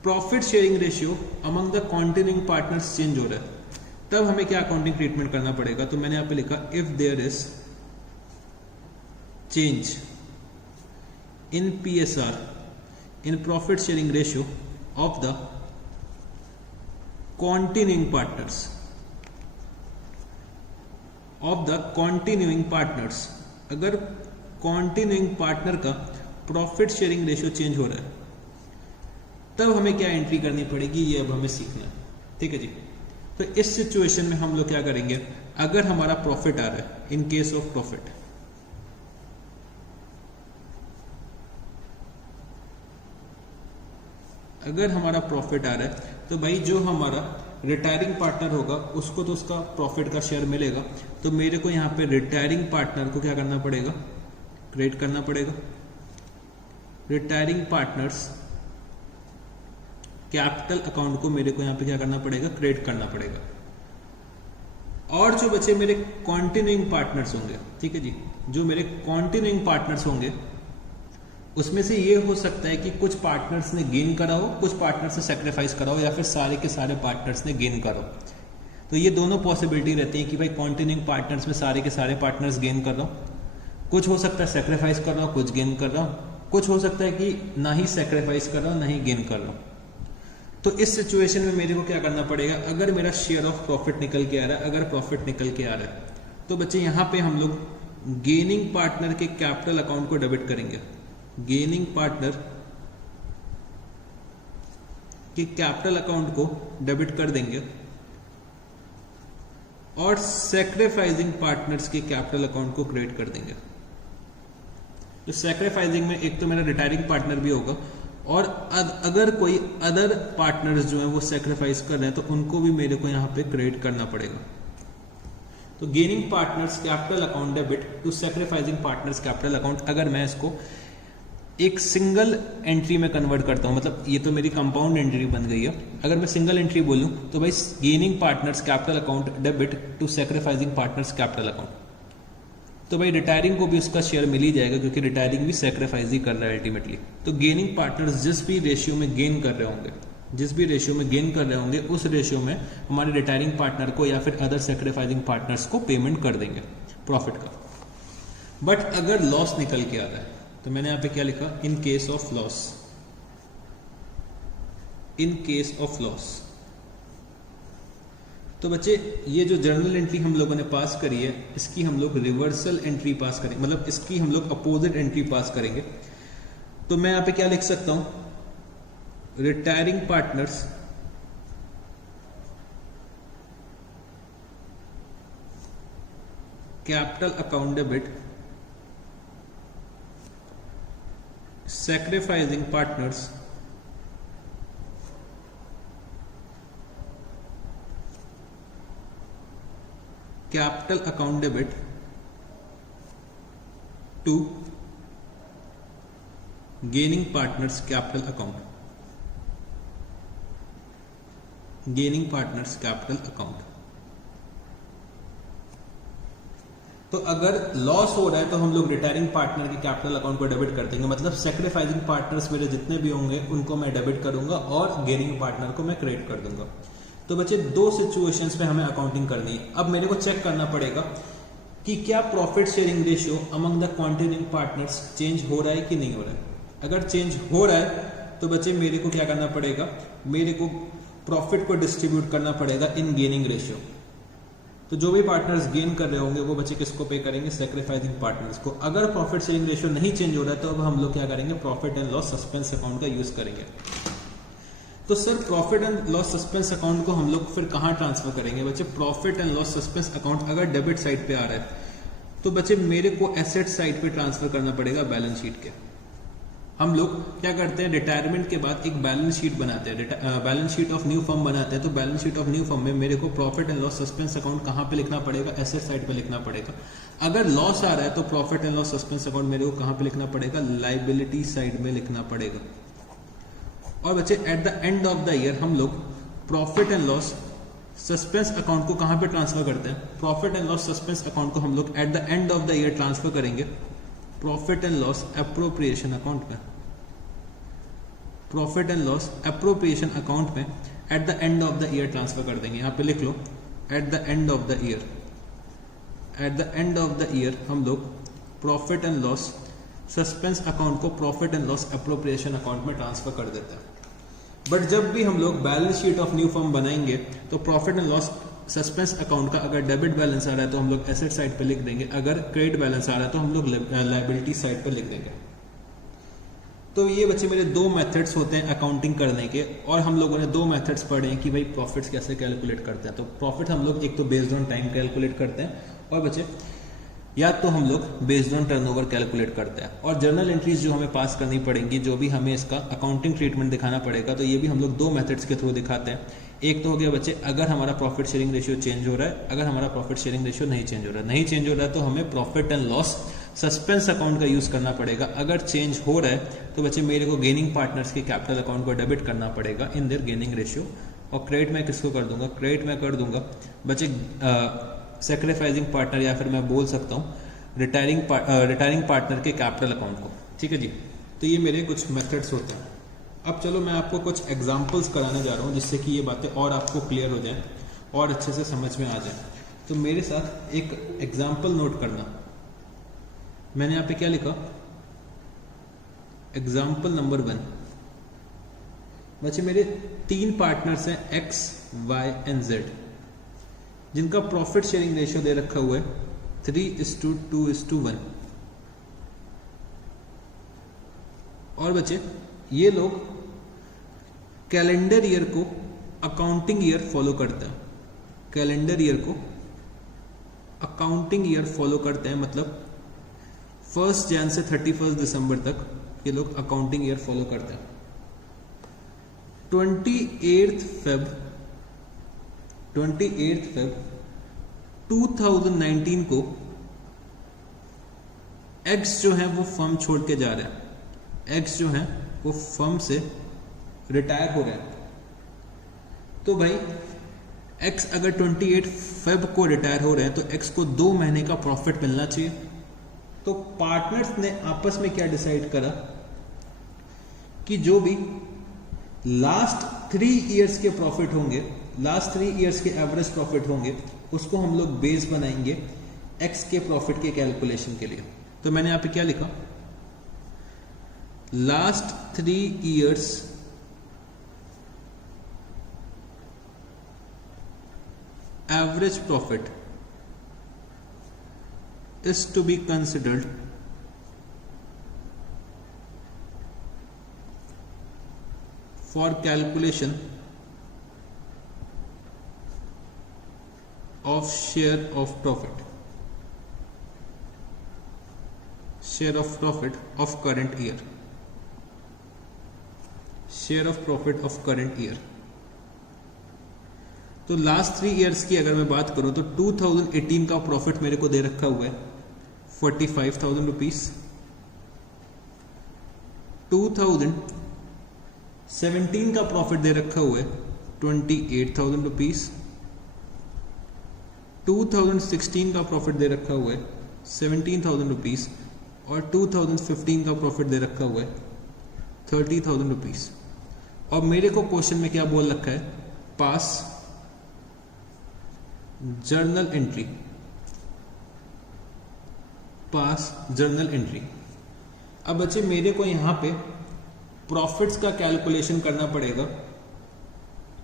profit sharing ratio among the continuing partners change हो रहा है तब हमें क्या अकाउंटिंग ट्रीटमेंट करना पड़ेगा। तो मैंने यहां पे लिखा if there is change in PSR in profit sharing ratio of the continuing partners, अगर कॉन्टिन्यूइंग पार्टनर का प्रॉफिट शेयरिंग रेशियो चेंज हो रहा है तब हमें क्या एंट्री करनी पड़ेगी, ये अब हमें सीखना है। ठीक है जी। तो इस सिचुएशन में हम लोग क्या करेंगे, अगर हमारा प्रॉफिट आ रहा है, इन केस ऑफ प्रॉफिट, अगर हमारा प्रॉफिट आ रहा है तो भाई जो हमारा रिटायरिंग पार्टनर होगा उसको तो उसका प्रॉफिट का शेयर मिलेगा। तो मेरे को यहाँ पे रिटायरिंग पार्टनर को क्या करना पड़ेगा, क्रेडिट करना पड़ेगा। रिटायरिंग पार्टनर्स कैपिटल अकाउंट को मेरे को यहाँ पे क्या करना पड़ेगा, क्रेडिट करना पड़ेगा। और जो बचे मेरे कॉन्टिन्यूइंग पार्टनर्स होंगे, ठीक है जी, जो मेरे कॉन्टिन्यूइंग पार्टनर्स होंगे उसमें से ये हो सकता है कि कुछ पार्टनर्स ने गेन करा हो, कुछ पार्टनर्स ने सेक्रीफाइस करा हो, या फिर सारे के सारे पार्टनर्स ने गेन करा हो। तो ये दोनों पॉसिबिलिटी रहती है कि भाई कॉन्टिन्यूइंग पार्टनर्स में सारे के सारे पार्टनर्स गेन कर रहा हूँ, कुछ हो सकता है सेक्रीफाइस कर रहा हूँ, कुछ गेन कर रहा हूँ, कुछ हो सकता है कि ना ही सेक्रीफाइस कर रहा हूँ ना ही गेन कर रहा हूँ। तो इस सिचुएशन में मेरे को क्या करना पड़ेगा, अगर मेरा शेयर ऑफ प्रॉफिट निकल के आ रहा है, अगर प्रॉफिट निकल के आ रहा है तो बच्चे यहां पे हम लोग गेनिंग पार्टनर के कैपिटल अकाउंट को डेबिट करेंगे। गेनिंग पार्टनर के कैपिटल अकाउंट को डेबिट कर देंगे और सैक्रिफाइसिंग पार्टनर्स के कैपिटल अकाउंट को क्रेडिट कर देंगे। तो सैक्रिफाइसिंग में एक तो मेरा रिटायरिंग पार्टनर भी होगा और अगर कोई अदर पार्टनर्स जो हैं वो सैक्रिफाइस कर रहे हैं तो उनको भी मेरे को यहाँ पे क्रेडिट करना पड़ेगा। तो gaining partners capital account debit to sacrificing partners capital account, अगर मैं इसको एक सिंगल एंट्री में कन्वर्ट करता हूं, मतलब ये तो मेरी कंपाउंड एंट्री बन गई है। अगर मैं सिंगल एंट्री बोलूं तो भाई gaining partners capital account debit to sacrificing partners capital account, तो भाई रिटायरिंग को भी उसका शेयर मिल ही जाएगा क्योंकि रिटायरिंग भी सैक्रिफाइस ही कर रहा है अल्टीमेटली। तो गेनिंग पार्टनर्स जिस भी रेशियो में गेन कर रहे होंगे, उस रेशियो में हमारे रिटायरिंग पार्टनर को या फिर अदर सैक्रिफाइसिंग पार्टनर्स को पेमेंट कर देंगे प्रॉफिट का। बट अगर लॉस निकल के आ रहा है तो मैंने यहां पे क्या लिखा, इन केस ऑफ लॉस। तो बच्चे ये जो जर्नल एंट्री हम लोगों ने पास करी है इसकी हम लोग रिवर्सल एंट्री पास करेंगे, मतलब इसकी हम लोग अपोजिट एंट्री पास करेंगे। तो मैं यहां पे क्या लिख सकता हूं, retiring partners capital account debit sacrificing partners capital account debit to gaining partners capital account, तो अगर लॉस हो रहा है तो हम लोग रिटायरिंग पार्टनर के कैपिटल अकाउंट को डेबिट कर देंगे, मतलब सैक्रिफाइसिंग पार्टनर्स मेरे जितने भी होंगे उनको मैं डेबिट करूंगा और गेनिंग पार्टनर को मैं क्रेडिट कर दूंगा। तो बच्चे दो सिचुएशंस में हमें अकाउंटिंग करनी है। अब मेरे को चेक करना पड़ेगा कि क्या profit sharing ratio among the continuing partners change हो रहा है कि नहीं हो रहा है। अगर चेंज हो रहा है तो बच्चे मेरे को क्या करना पड़ेगा, मेरे को प्रॉफिट को डिस्ट्रीब्यूट करना पड़ेगा इन गेनिंग रेशियो। तो जो भी पार्टनर्स गेन कर रहे होंगे वो बच्चे किसको पे करेंगे, सैक्रिफाइसिंग पार्टनर्स को। अगर प्रॉफिट शेयरिंग रेशियो नहीं चेंज हो रहा है तो अब हम लोग क्या करेंगे, profit and loss suspense account का यूज करेंगे। तो sir profit and loss suspense account को हम लोग फिर कहां ट्रांसफर करेंगे बच्चे। Profit and loss suspense account अगर डेबिट साइड पे आ रहा है तो बच्चे मेरे को एसेट साइड पे ट्रांसफर करना पड़ेगा बैलेंस शीट के। हम लोग क्या करते हैं, रिटायरमेंट के बाद एक बैलेंस शीट बनाते हैं, balance sheet of new firm बनाते हैं। तो balance sheet of new firm में मेरे को profit and loss suspense account कहाँ पे लिखना पड़ेगा, एसेट साइड पे लिखना पड़ेगा। अगर लॉस आ रहा है तो profit and loss suspense account मेरे को कहाँ पे लिखना पड़ेगा, लाइबिलिटी साइड में लिखना पड़ेगा। और बच्चे at the end of the year हम लोग profit and loss suspense account को कहाँ पे ट्रांसफर करते हैं, profit and loss suspense account को हम लोग at the end of the year transfer करेंगे profit and loss appropriation account में। Profit and loss appropriation account में at the end of the year transfer कर देंगे। यहां पे लिख लो at the end of the year. Eight the end of the year हम लोग profit and loss suspense account को profit and loss appropriation account में ट्रांसफर कर देते हैं। बट जब भी हम लोग balance sheet of new firm बनाएंगे तो profit and loss suspense account का अगर डेबिट बैलेंस आ रहा है तो हम लोग एसेट साइड पे लिख देंगे, अगर क्रेडिट बैलेंस आ रहा है तो हम लोग लायबिलिटी साइड पर लिख देंगे। तो ये बच्चे मेरे दो मेथड्स होते हैं अकाउंटिंग करने के, और हम लोगों ने दो मेथड्स पढ़े हैं कि भाई प्रॉफिट्स कैसे कैलकुलेट करते हैं। तो प्रॉफिट हम लोग एक तो बेस्ड ऑन टाइम कैलकुलेट करते हैं, और बच्चे या तो हम लोग बेस्ड ऑन टर्नओवर कैलकुलेट करते हैं। और जर्नल एंट्रीज जो हमें पास करनी पड़ेंगी, जो भी हमें इसका अकाउंटिंग ट्रीटमेंट दिखाना पड़ेगा, तो ये भी हम लोग दो मेथड्स के थ्रू दिखाते हैं। एक तो हो गया बच्चे अगर हमारा प्रॉफिट शेयरिंग रेशियो चेंज हो रहा है, अगर हमारा प्रॉफिट शेयरिंग रेशियो नहीं चेंज हो रहा है, नहीं चेंज हो रहा है तो हमें profit and loss suspense account का यूज करना पड़ेगा। अगर चेंज हो रहा है तो बच्चे मेरे को गेनिंग पार्टनर्स के कैपिटल अकाउंट को डेबिट करना पड़ेगा इन देयर गेनिंग रेशियो। और क्रेडिट मैं किसको कर दूंगा, क्रेडिट मैं कर दूंगा बच्चे सैक्रिफाइसिंग पार्टनर, या फिर मैं बोल सकता हूँ रिटायरिंग पार्टनर के कैपिटल अकाउंट को। ठीक है जी, तो ये मेरे कुछ मेथड्स होते हैं। अब चलो मैं आपको कुछ एग्जांपल्स कराने जा रहा हूँ जिससे कि ये बातें और आपको क्लियर हो जाए और अच्छे से समझ में आ जाए। तो मेरे साथ एक एग्जांपल नोट करना। मैंने यहाँ पे क्या लिखा, एग्जांपल नंबर 1। बच्चे मेरे 3 पार्टनर्स हैं X, Y एंड Z, जिनका प्रॉफिट शेयरिंग रेशियो दे रखा हुआ है 3:2:1। और बच्चे ये लोग कैलेंडर ईयर को अकाउंटिंग ईयर फॉलो करते हैं। कैलेंडर ईयर को अकाउंटिंग ईयर फॉलो करते हैं, मतलब 1 जनवरी से 31 दिसंबर तक ये लोग अकाउंटिंग ईयर फॉलो करते हैं। 28 फेब 2019 को एक्स जो है वो फर्म छोड़ के जा रहे हैं। एक्स जो है वो फर्म से रिटायर हो रहे हैं। तो भाई एक्स अगर 28 फेब को रिटायर हो रहे हैं तो एक्स को 2 महीने का प्रॉफिट मिलना चाहिए। तो पार्टनर्स ने आपस में क्या डिसाइड करा कि जो भी लास्ट 3 इयर्स के प्रॉफिट होंगे, लास्ट 3 इयर्स के एवरेज प्रॉफिट होंगे, उसको हम लोग बेस बनाएंगे एक्स के प्रॉफिट के कैलकुलेशन के लिए। तो मैंने यहां पे क्या लिखा, last 3 years average profit is to be considered for calculation of share of profit of current year, share of profit of current year। तो लास्ट 3 इयर्स की अगर मैं बात करूं तो 2018 का प्रॉफिट मेरे को दे रखा हुआ है 45,000 रुपीज। 2017 का प्रॉफिट दे रखा हुआ है 28,000 रुपीज। 2016 का प्रॉफिट दे रखा हुआ है 17,000 रुपीज, और 2015 का प्रॉफिट दे रखा हुआ है 30,000 रुपीज। और मेरे को क्वेश्चन में क्या बोल रखा है, पास जर्नल एंट्री, पास जर्नल एंट्री। अब बच्चे मेरे को यहां पे प्रॉफिट्स का कैलकुलेशन करना पड़ेगा,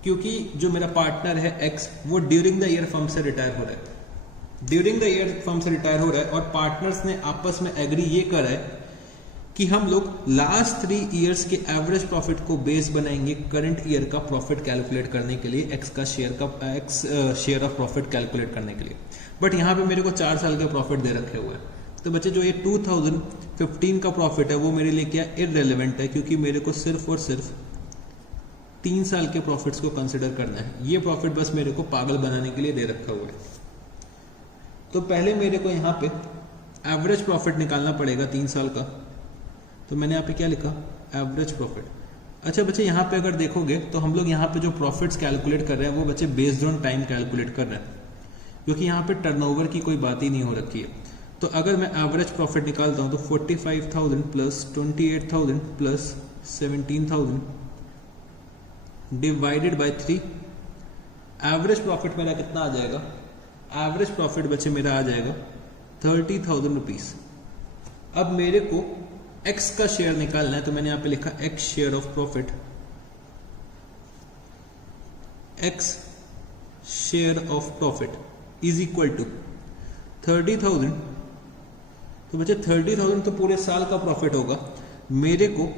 क्योंकि जो मेरा पार्टनर है एक्स वो ड्यूरिंग द ईयर फर्म से रिटायर हो रहा है, ड्यूरिंग द ईयर फर्म से रिटायर हो रहा है। और पार्टनर्स ने आपस में एग्री ये करा है कि हम लोग लास्ट 3 इयर्स के एवरेज प्रॉफिट को बेस बनाएंगे करंट ईयर का प्रॉफिट कैलकुलेट करने के लिए, x share of profit calculate करने के लिए। बट यहाँ पे मेरे को 4 साल के प्रॉफिट दे रखे हुए हैं, तो बच्चे जो ये 2015 का प्रॉफिट है वो मेरे लिए क्या इररेलेवेंट है, क्योंकि मेरे को सिर्फ और सिर्फ 3 साल के प्रॉफिट्स को कंसिडर करना है। ये प्रॉफिट बस मेरे को पागल बनाने के लिए दे रखा हुआ है। तो पहले मेरे को यहाँ पे एवरेज प्रॉफिट निकालना पड़ेगा 3 साल का। तो मैंने यहाँ पे क्या लिखा, एवरेज प्रॉफिट। अच्छा बच्चे यहाँ पे अगर देखोगे तो हम लोग यहाँ पे जो प्रॉफिट्स कैलकुलेट कर रहे हैं वो बच्चे बेस्ड ऑन टाइम कैलकुलेट कर रहे हैं, क्योंकि यहाँ पे टर्नओवर की कोई बात ही नहीं हो रखी है। तो अगर मैं एवरेज प्रॉफिट निकालता हूँ तो 45,000 plus 28,000 plus 17,000 divided by 3, average profit मेरा कितना आ जाएगा, एवरेज प्रॉफिट बच्चे मेरा आ जाएगा 30,000 रुपीज। अब मेरे को x का शेयर निकालना है, तो मैंने यहां पे लिखा x share of profit, x share of profit is equal to 30,000। तो बच्चे 30,000 तो पूरे साल का प्रॉफिट होगा, मेरे को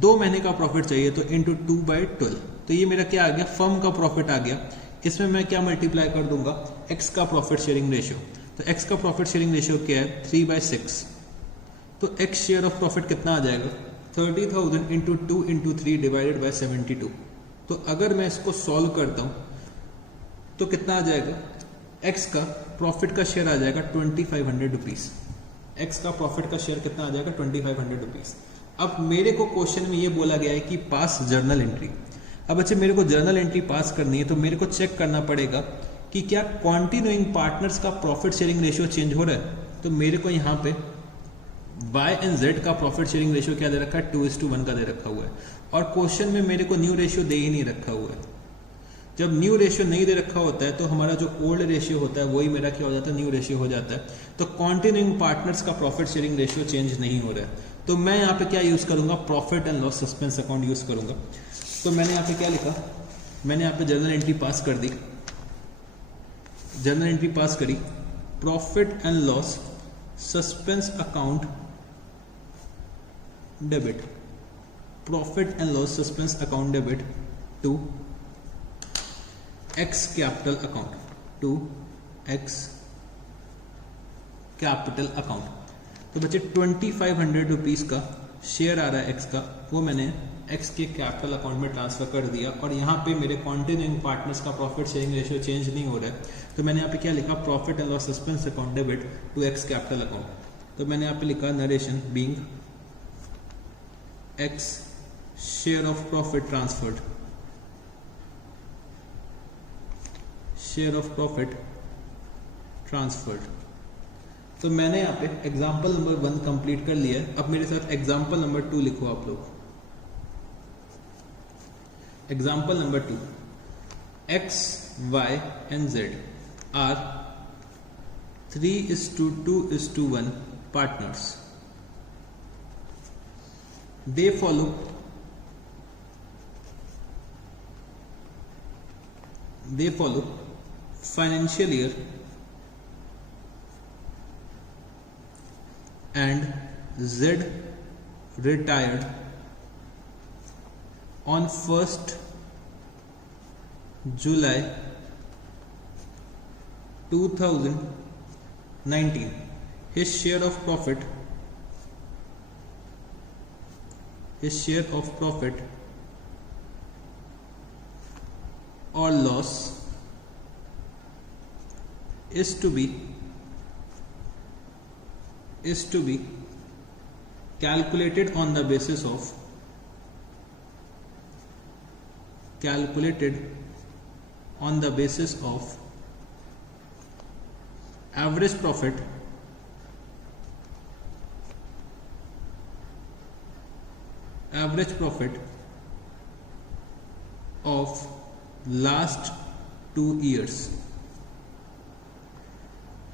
2 महीने का प्रॉफिट चाहिए, तो इंटू 2/12। तो ये मेरा क्या आ गया, फर्म का प्रॉफिट आ गया। इसमें मैं क्या मल्टीप्लाई कर दूंगा, x का प्रॉफिट शेयरिंग रेशियो। तो x का प्रॉफिट शेयरिंग रेशियो क्या है, 3/6। तो x शेयर ऑफ प्रॉफिट कितना आ जाएगा, 30,000 इंटू 2 इंटू 3 डिवाइडेड बाय 72। तो अगर मैं इसको सॉल्व करता हूं तो कितना आ जाएगा, x का प्रॉफिट का शेयर आ जाएगा 2,500 रुपीज। x का प्रॉफिट का शेयर कितना आ जाएगा, 2,500 रुपीज। अब मेरे को क्वेश्चन में ये बोला गया है कि पास जर्नल एंट्री। अब बच्चे मेरे को जर्नल एंट्री पास करनी है, तो मेरे को चेक करना पड़ेगा कि क्या कॉन्टिन्यूइंग पार्टनर्स का प्रॉफिट शेयरिंग रेशियो चेंज हो रहा है। तो मेरे को यहाँ पे y एंड z का प्रॉफिट शेयरिंग रेशियो क्या दे रखा है, 2:1 का दे रखा हुआ है। और क्वेश्चन में मेरे को न्यू रेशियो दे ही नहीं रखा हुआ है। जब न्यू रेशियो नहीं दे रखा होता है तो हमारा जो ओल्ड रेशियो होता है वही मेरा क्या हो जाता है, न्यू रेशियो हो जाता है। तो कॉन्टिन्यूइंग पार्टनर्स का प्रॉफिट शेयरिंग रेशियो चेंज नहीं हो रहा है, तो मैं यहाँ पे क्या यूज करूंगा, profit and loss suspense account use करूंगा। तो मैंने यहाँ पे क्या लिखा, मैंने यहाँ पे जर्नल एंट्री पास कर दी, जर्नल एंट्री पास करी, profit and loss suspense account debit, profit and loss suspense account debit to X capital account, to X capital account. तो बच्चे 2,500 रुपीज का शेयर आ रहा है एक्स का, वो मैंने एक्स के कैपिटल अकाउंट में ट्रांसफर कर दिया। और यहाँ पे मेरे कॉन्टिन्यूइंग पार्टनर्स का प्रॉफिट शेयरिंग रेशियो चेंज नहीं हो रहा है, तो मैंने यहाँ पे क्या लिखा, profit and loss suspense account debit to X capital account. तो मैंने यहाँ पे लिखा narration being X share of profit transferred, share of profit transferred. तो मैंने यहाँ पे एग्जाम्पल नंबर 1 कंप्लीट कर लिया है। अब मेरे साथ एग्जाम्पल नंबर 2 लिखो आप लोग। Example number 2, x, y and z are 3:2:1 partners. They follow financial year and Z retired on 1st July 2019. His share of profit or loss is to be calculated on the basis of average profit of last 2 years।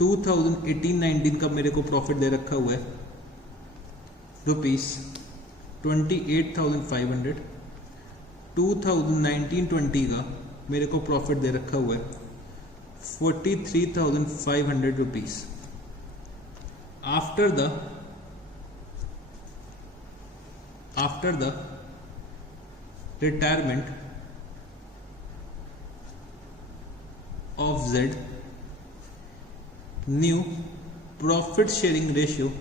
2018-19 का मेरे को profit दे रखा हुआ है ₹28,500। 2019-20 का मेरे को profit दे रखा हुआ है ₹43,500। after the retirement of Z, new profit sharing ratio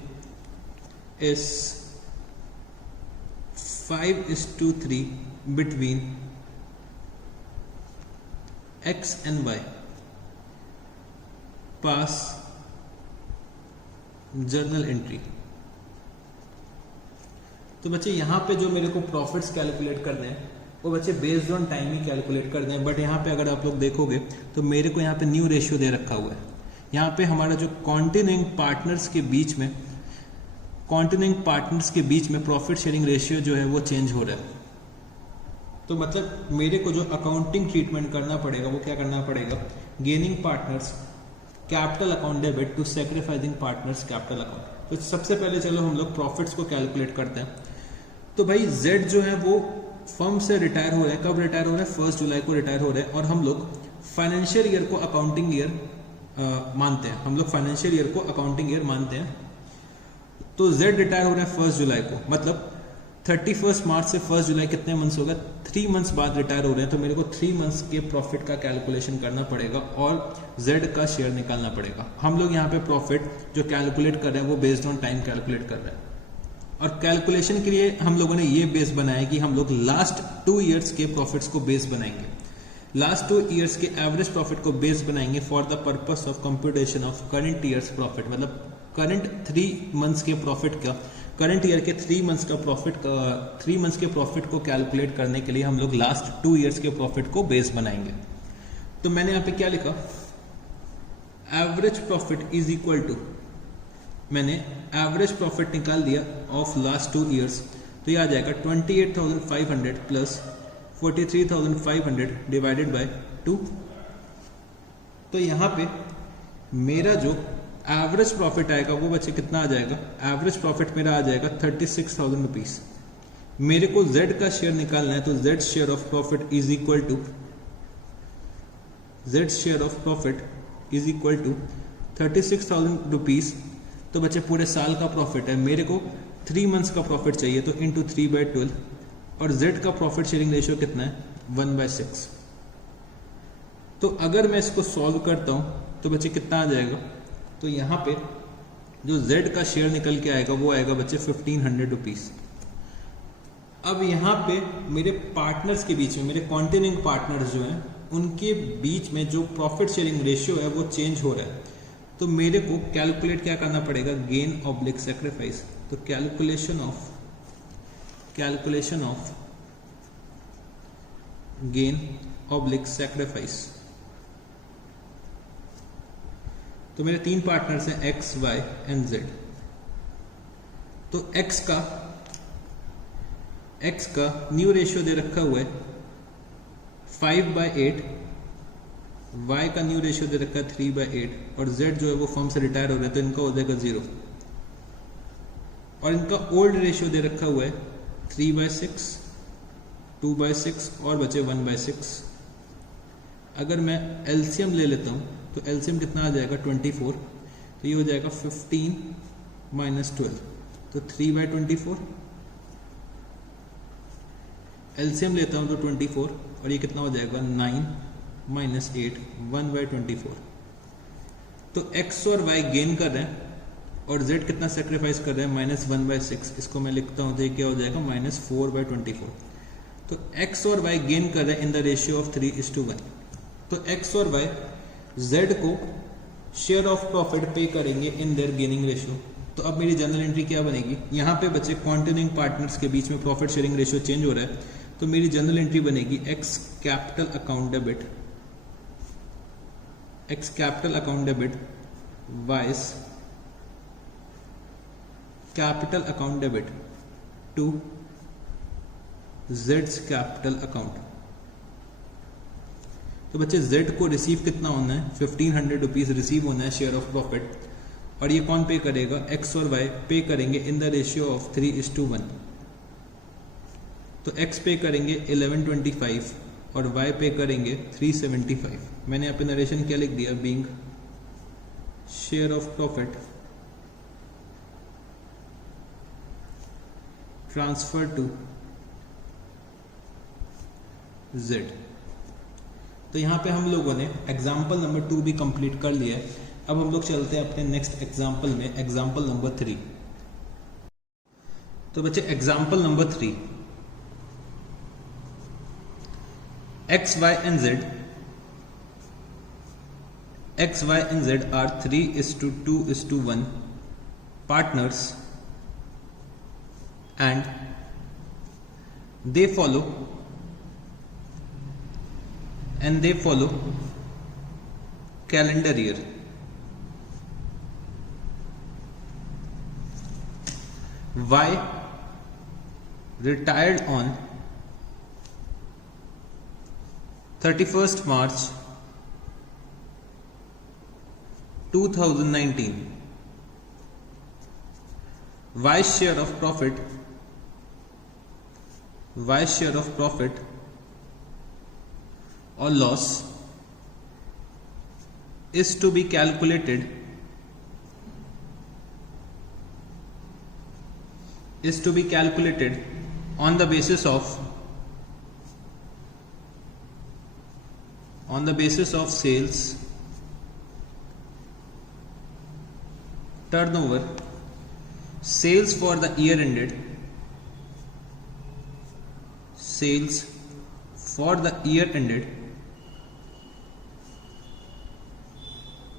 is 5:3 between X and Y. Pass journal entry. तो बच्चे यहाँ पे जो मेरे को प्रॉफिट्स कैलकुलेट करने हैं वो बच्चे based on time he calculate करने हैं, बट यहाँ पे अगर आप लोग देखोगे तो मेरे को यहाँ पे न्यू रेशियो दे रखा हुआ है। यहाँ पे हमारा जो कॉन्टिन्यूइंग पार्टनर्स के बीच में प्रॉफिट शेयरिंग रेशियो जो है वो चेंज हो रहा है। तो मतलब मेरे को जो अकाउंटिंग ट्रीटमेंट करना पड़ेगा वो क्या करना पड़ेगा, gaining partners capital account debit to sacrificing partners capital account. तो सबसे पहले चलो हम लोग प्रॉफिट्स को कैलकुलेट करते हैं। तो भाई जेड जो है वो फर्म से रिटायर हो रहा है। कब रिटायर हो रहा है? 1 जुलाई को रिटायर हो रहा है। और हम लोग फाइनेंशियल ईयर को अकाउंटिंग ईयर मानते हैं। हम लोग फाइनेंशियल ईयर को अकाउंटिंग ईयर मानते हैं। तो जेड रिटायर हो रहा है 1 जुलाई को, मतलब 31 मार्च से 1 जुलाई कितने मंथ्स होगा? 3 मंथ्स बाद रिटायर हो रहे हैं। तो मेरे को 3 मंथ्स के प्रॉफिट का कैलकुलेशन करना पड़ेगा और जेड का शेयर निकालना पड़ेगा। हम लोग यहाँ पे प्रॉफिट जो कैलकुलेट कर रहे हैं वो बेस्ड ऑन टाइम कैलकुलेट कर रहे हैं। और कैलकुलेशन के लिए हम लोगों ने ये बेस बनाया कि हम लोग लास्ट 2 ईयर्स के प्रॉफिट्स को बेस बनाएंगे। लास्ट 2 ईयर्स के एवरेज प्रॉफिट को बेस बनाएंगे for the purpose of computation of current years profit. मतलब करंट 3 मंथ्स के प्रॉफिट का, करंट ईयर के 3 मंथ्स के प्रॉफिट को कैलकुलेट करने के लिए हम लोग लास्ट 2 ईयर्स के प्रॉफिट को बेस बनाएंगे। तो मैंने यहाँ पे क्या लिखा, average profit is equal to, मैंने एवरेज प्रॉफिट निकाल दिया ऑफ लास्ट 2 ईयर्स। तो ये आ जाएगा 28,500 प्लस 43,500 डिवाइडेड बाय 2। तो यहाँ पे मेरा जो एवरेज प्रॉफिट आएगा वो बच्चे कितना आ जाएगा? एवरेज प्रॉफिट मेरा आ जाएगा 36,000 रुपीज। मेरे को जेड का शेयर निकालना है, तो Z share of profit is equal to 36,000 rupees. तो बच्चे पूरे साल का प्रॉफिट है, मेरे को 3 मंथ्स का प्रॉफिट चाहिए, तो इंटू 3/12। और जेड का प्रॉफिट शेयरिंग रेशियो कितना है? 1/6। तो अगर मैं इसको सॉल्व करता हूं तो बच्चे कितना आ जाएगा? तो यहाँ पे जो जेड का शेयर निकल के आएगा वो आएगा बच्चे 1500 रुपीज। अब यहाँ पे मेरे पार्टनर्स के बीच में, मेरे कॉन्टिन्यूइंग पार्टनर्स जो हैं उनके बीच में जो प्रॉफिट शेयरिंग रेशियो है वो चेंज हो रहा है। तो मेरे को कैलकुलेट क्या करना पड़ेगा? Gain oblique sacrifice. तो calculation of gain oblique sacrifice. तो मेरे 3 पार्टनर्स हैं एक्स, वाई एंड जेड। तो एक्स का न्यू रेशियो दे रखा हुआ है 5/8, वाई का न्यू रेशियो दे रखा है 3/8 और जेड जो है वो फर्म से रिटायर हो रहा है तो इनका हो जाएगा 0। और इनका ओल्ड रेशियो दे रखा हुआ है 3/6, 2/6 और बचे 1/6। अगर मैं एलसीएम ले लेता हूं तो एलसीएम कितना आ जाएगा? 24। तो ये हो जाएगा 15 - 12, तो 3/24। एलसीएम लेता हूं तो 24 और ये कितना हो जाएगा? 9 - 8, 1/24। तो एक्स और वाई गेन कर रहे हैं और जेड कितना सेक्रीफाइस कर रहे हैं? -1/6। इसको मैं लिखता हूं तो ये क्या हो जाएगा? -4/24। तो एक्स और वाई गेन कर रहे हैं इन द रेशियो ऑफ 3:1। तो एक्स और वाई जेड को शेयर ऑफ प्रॉफिट पे करेंगे इन देयर गेनिंग रेशियो। तो अब मेरी जनरल एंट्री क्या बनेगी? यहाँ पे बच्चे कॉन्टिन्यूइंग पार्टनर्स के बीच में प्रॉफिट शेयरिंग रेशियो चेंज हो रहा है, तो मेरी जनरल एंट्री बनेगी X capital account debit Y's capital account debit to जेड्स कैपिटल अकाउंट। तो बच्चे जेड को रिसीव कितना होना है? 1500 रुपीज रिसीव होना है शेयर ऑफ प्रॉफिट। और ये कौन पे करेगा? एक्स और वाई पे करेंगे इन द रेशियो ऑफ 3:1। तो एक्स पे करेंगे 1125 और वाई पे करेंगे 375। मैंने यहाँ पे नरेशन क्या लिख दिया? Being share of profit transfer to Z. तो यहाँ पे हम लोगों ने एग्जाम्पल नंबर 2 भी कंप्लीट कर लिया है। अब हम लोग चलते हैं अपने नेक्स्ट एग्जाम्पल में, एग्जाम्पल नंबर 3। तो बच्चे example number 3, X, Y and Z are 3:2:1 partners and they follow calendar year. Y retired on 31st March 2019. Y's share of profit or loss is to be calculated on the basis of sales, turnover, sales for the year ended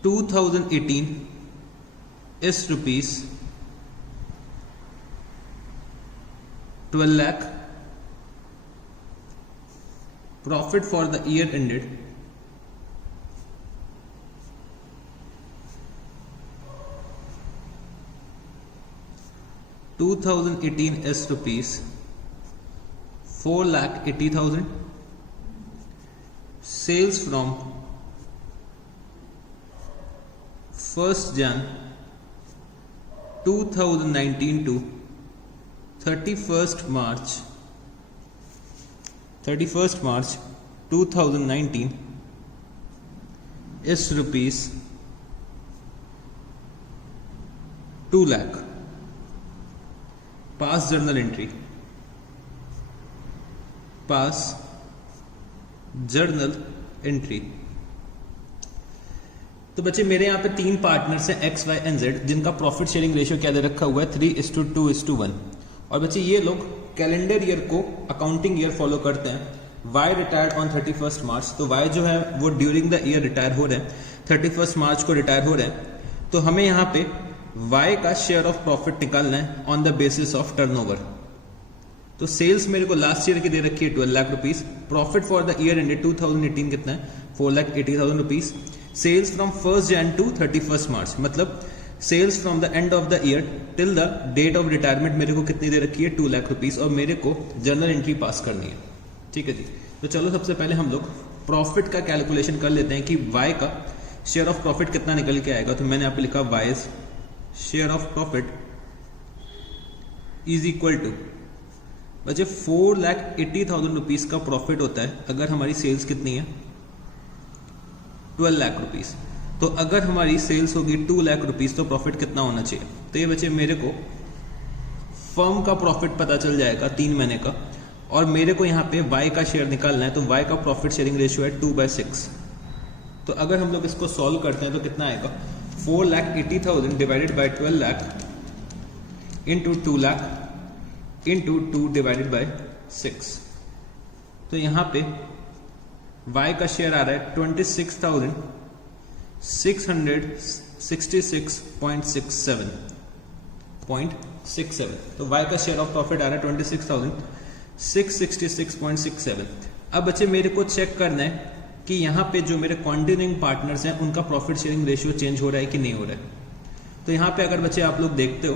2018 is rupees 12 lakh. Profit for the year ended 2018 is rupees 4,80,000. Sales from 1st Jan 2019 to 31st March 2019 is rupees 2 lakh. Pass journal entry. तो बच्चे मेरे यहाँ पे 3 partners हैं X, Y and Z, जिनका profit sharing ratio क्या दे रखा हुआ है 3:2:1। और बच्चे ये लोग कैलेंडर ईयर को अकाउंटिंग ईयर फॉलो करते हैं। Y रिटायर्ड ऑन 31st मार्च, तो Y जो है वो ड्यूरिंग द ईयर रिटायर हो रहे हैं, 31st मार्च को रिटायर हो रहे हैं। तो हमें यहाँ पे Y का शेयर ऑफ प्रॉफिट निकालना है on the basis of turnover. तो सेल्स मेरे को लास्ट ईयर की दे रखी है 12 lakh rupees. Profit for the year ended 2018 कितना है 4,80,000 rupees. Sales from 1st Jan to 31st March, मतलब sales from the end of the year till the date of retirement मेरे को कितनी दे रखी है 2 लाख रुपीस, और मेरे को जर्नल एंट्री पास करनी है। ठीक है जी। तो चलो सबसे पहले हम लोग प्रॉफिट का कैलकुलेशन कर लेते हैं कि वाई का शेयर ऑफ प्रॉफिट कितना निकल के आएगा। तो मैंने यहाँ पे लिखा Y's share of profit is equal to, बच्चे 4,80,000 रुपीज का प्रॉफिट होता है अगर हमारी सेल्स कितनी है 12 लाख रुपीस। तो अगर हमारी सेल्स होगी 2 लाख रुपीस तो प्रॉफिट कितना होना चाहिए। तो ये बच्चे मेरे को फर्म का प्रॉफिट पता चल जाएगा 3 महीने का, और मेरे को यहाँ पे वाई का शेयर निकालना है। तो वाई का प्रॉफिट शेयरिंग रेशियो है 2/6। तो अगर हम लोग इसको सॉल्व करते हैं तो कितना आएगा 4,80,000 divided by 12 lakh into 2 lakh into 2 divided by 6। तो यहाँ पे y का शेयर आ रहा है 26,666.67। तो y का शेयर ऑफ प्रॉफिट आ रहा है 26,666.67। अब बच्चे मेरे को चेक करना है कि यहाँ पे जो मेरे कॉन्टिन्यूइंग पार्टनर्स हैं उनका प्रॉफिट शेयरिंग रेशियो चेंज हो रहा है कि नहीं हो रहा है। तो यहाँ पे अगर बच्चे आप लोग देखते हो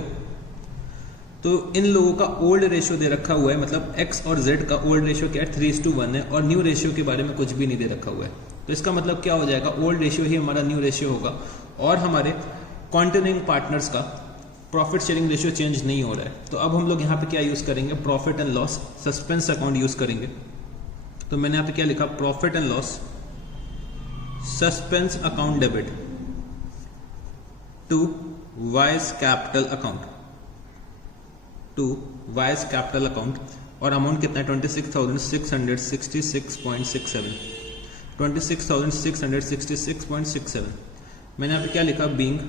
तो इन लोगों का ओल्ड रेशियो दे रखा हुआ है, मतलब X और Z का ओल्ड रेशियो क्या है 3:1 है, और न्यू रेशियो के बारे में कुछ भी नहीं दे रखा हुआ है। तो इसका मतलब क्या हो जाएगा, ओल्ड रेशियो ही हमारा न्यू रेशियो होगा, और हमारे कॉन्टिन्यूइंग पार्टनर्स का प्रॉफिट शेयरिंग रेशियो चेंज नहीं हो रहा है। तो अब हम लोग यहाँ पे क्या यूज करेंगे, profit and loss suspense account use करेंगे। तो मैंने यहाँ पे क्या लिखा, profit and loss suspense account debit to Y's capital account, to Y's capital account, और अमाउंट कितना है 26,666.67, 26,666.67। मैंने यहाँ पे क्या लिखा, being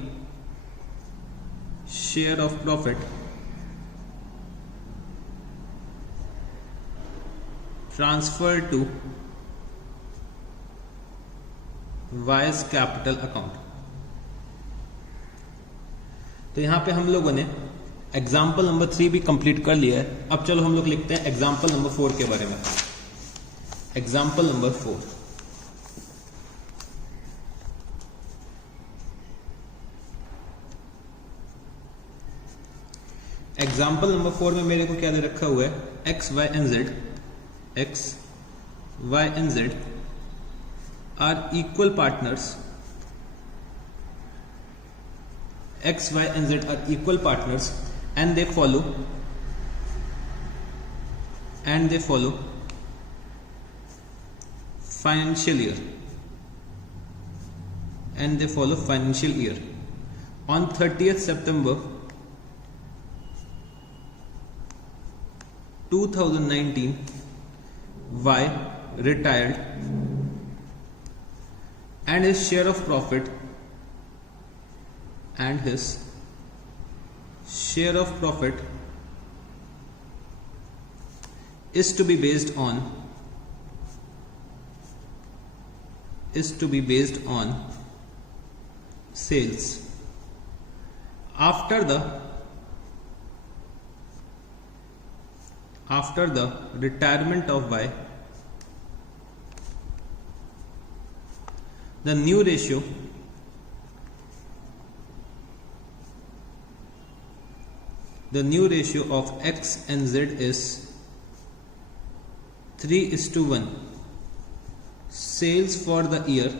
share of profit transfer to Y's capital account. तो यहां पे हम लोगों ने एग्जाम्पल नंबर 3 भी कंप्लीट कर लिया है। अब चलो हम लोग लिखते हैं एग्जाम्पल नंबर 4 के बारे में। एग्जाम्पल नंबर 4, एग्जाम्पल नंबर 4 में मेरे को क्या दे रखा हुआ है, X Y and Z are equal partners, x, y and z are equal partners and they follow financial year on 30th September 2019 Y retired and his share of profit is to be based on sales. After the retirement of Y, the new ratio of x and z is 3:1. Sales for the year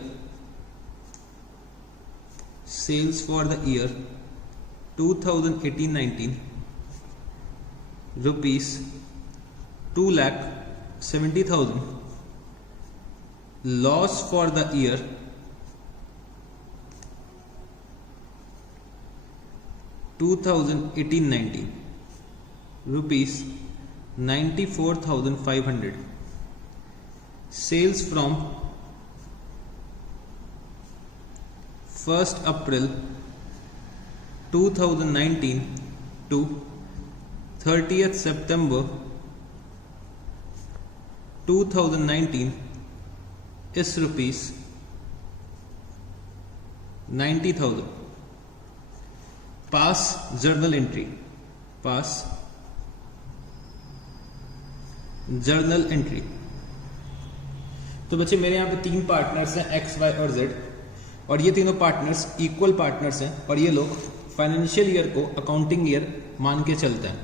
sales for the year 2018-19 rupees 2,70,000. Loss for the year (2018-19) rupees 94,500. Sales from 1st April 2019 to 30th September 2019 is rupees 90,000. Pass journal entry. तो बच्चे मेरे यहाँ पे 3 partners हैं X, Y और Z, और ये तीनों पार्टनर्स इक्वल पार्टनर्स हैं और ये लोग फाइनेंशियल ईयर को अकाउंटिंग ईयर मान के चलते हैं।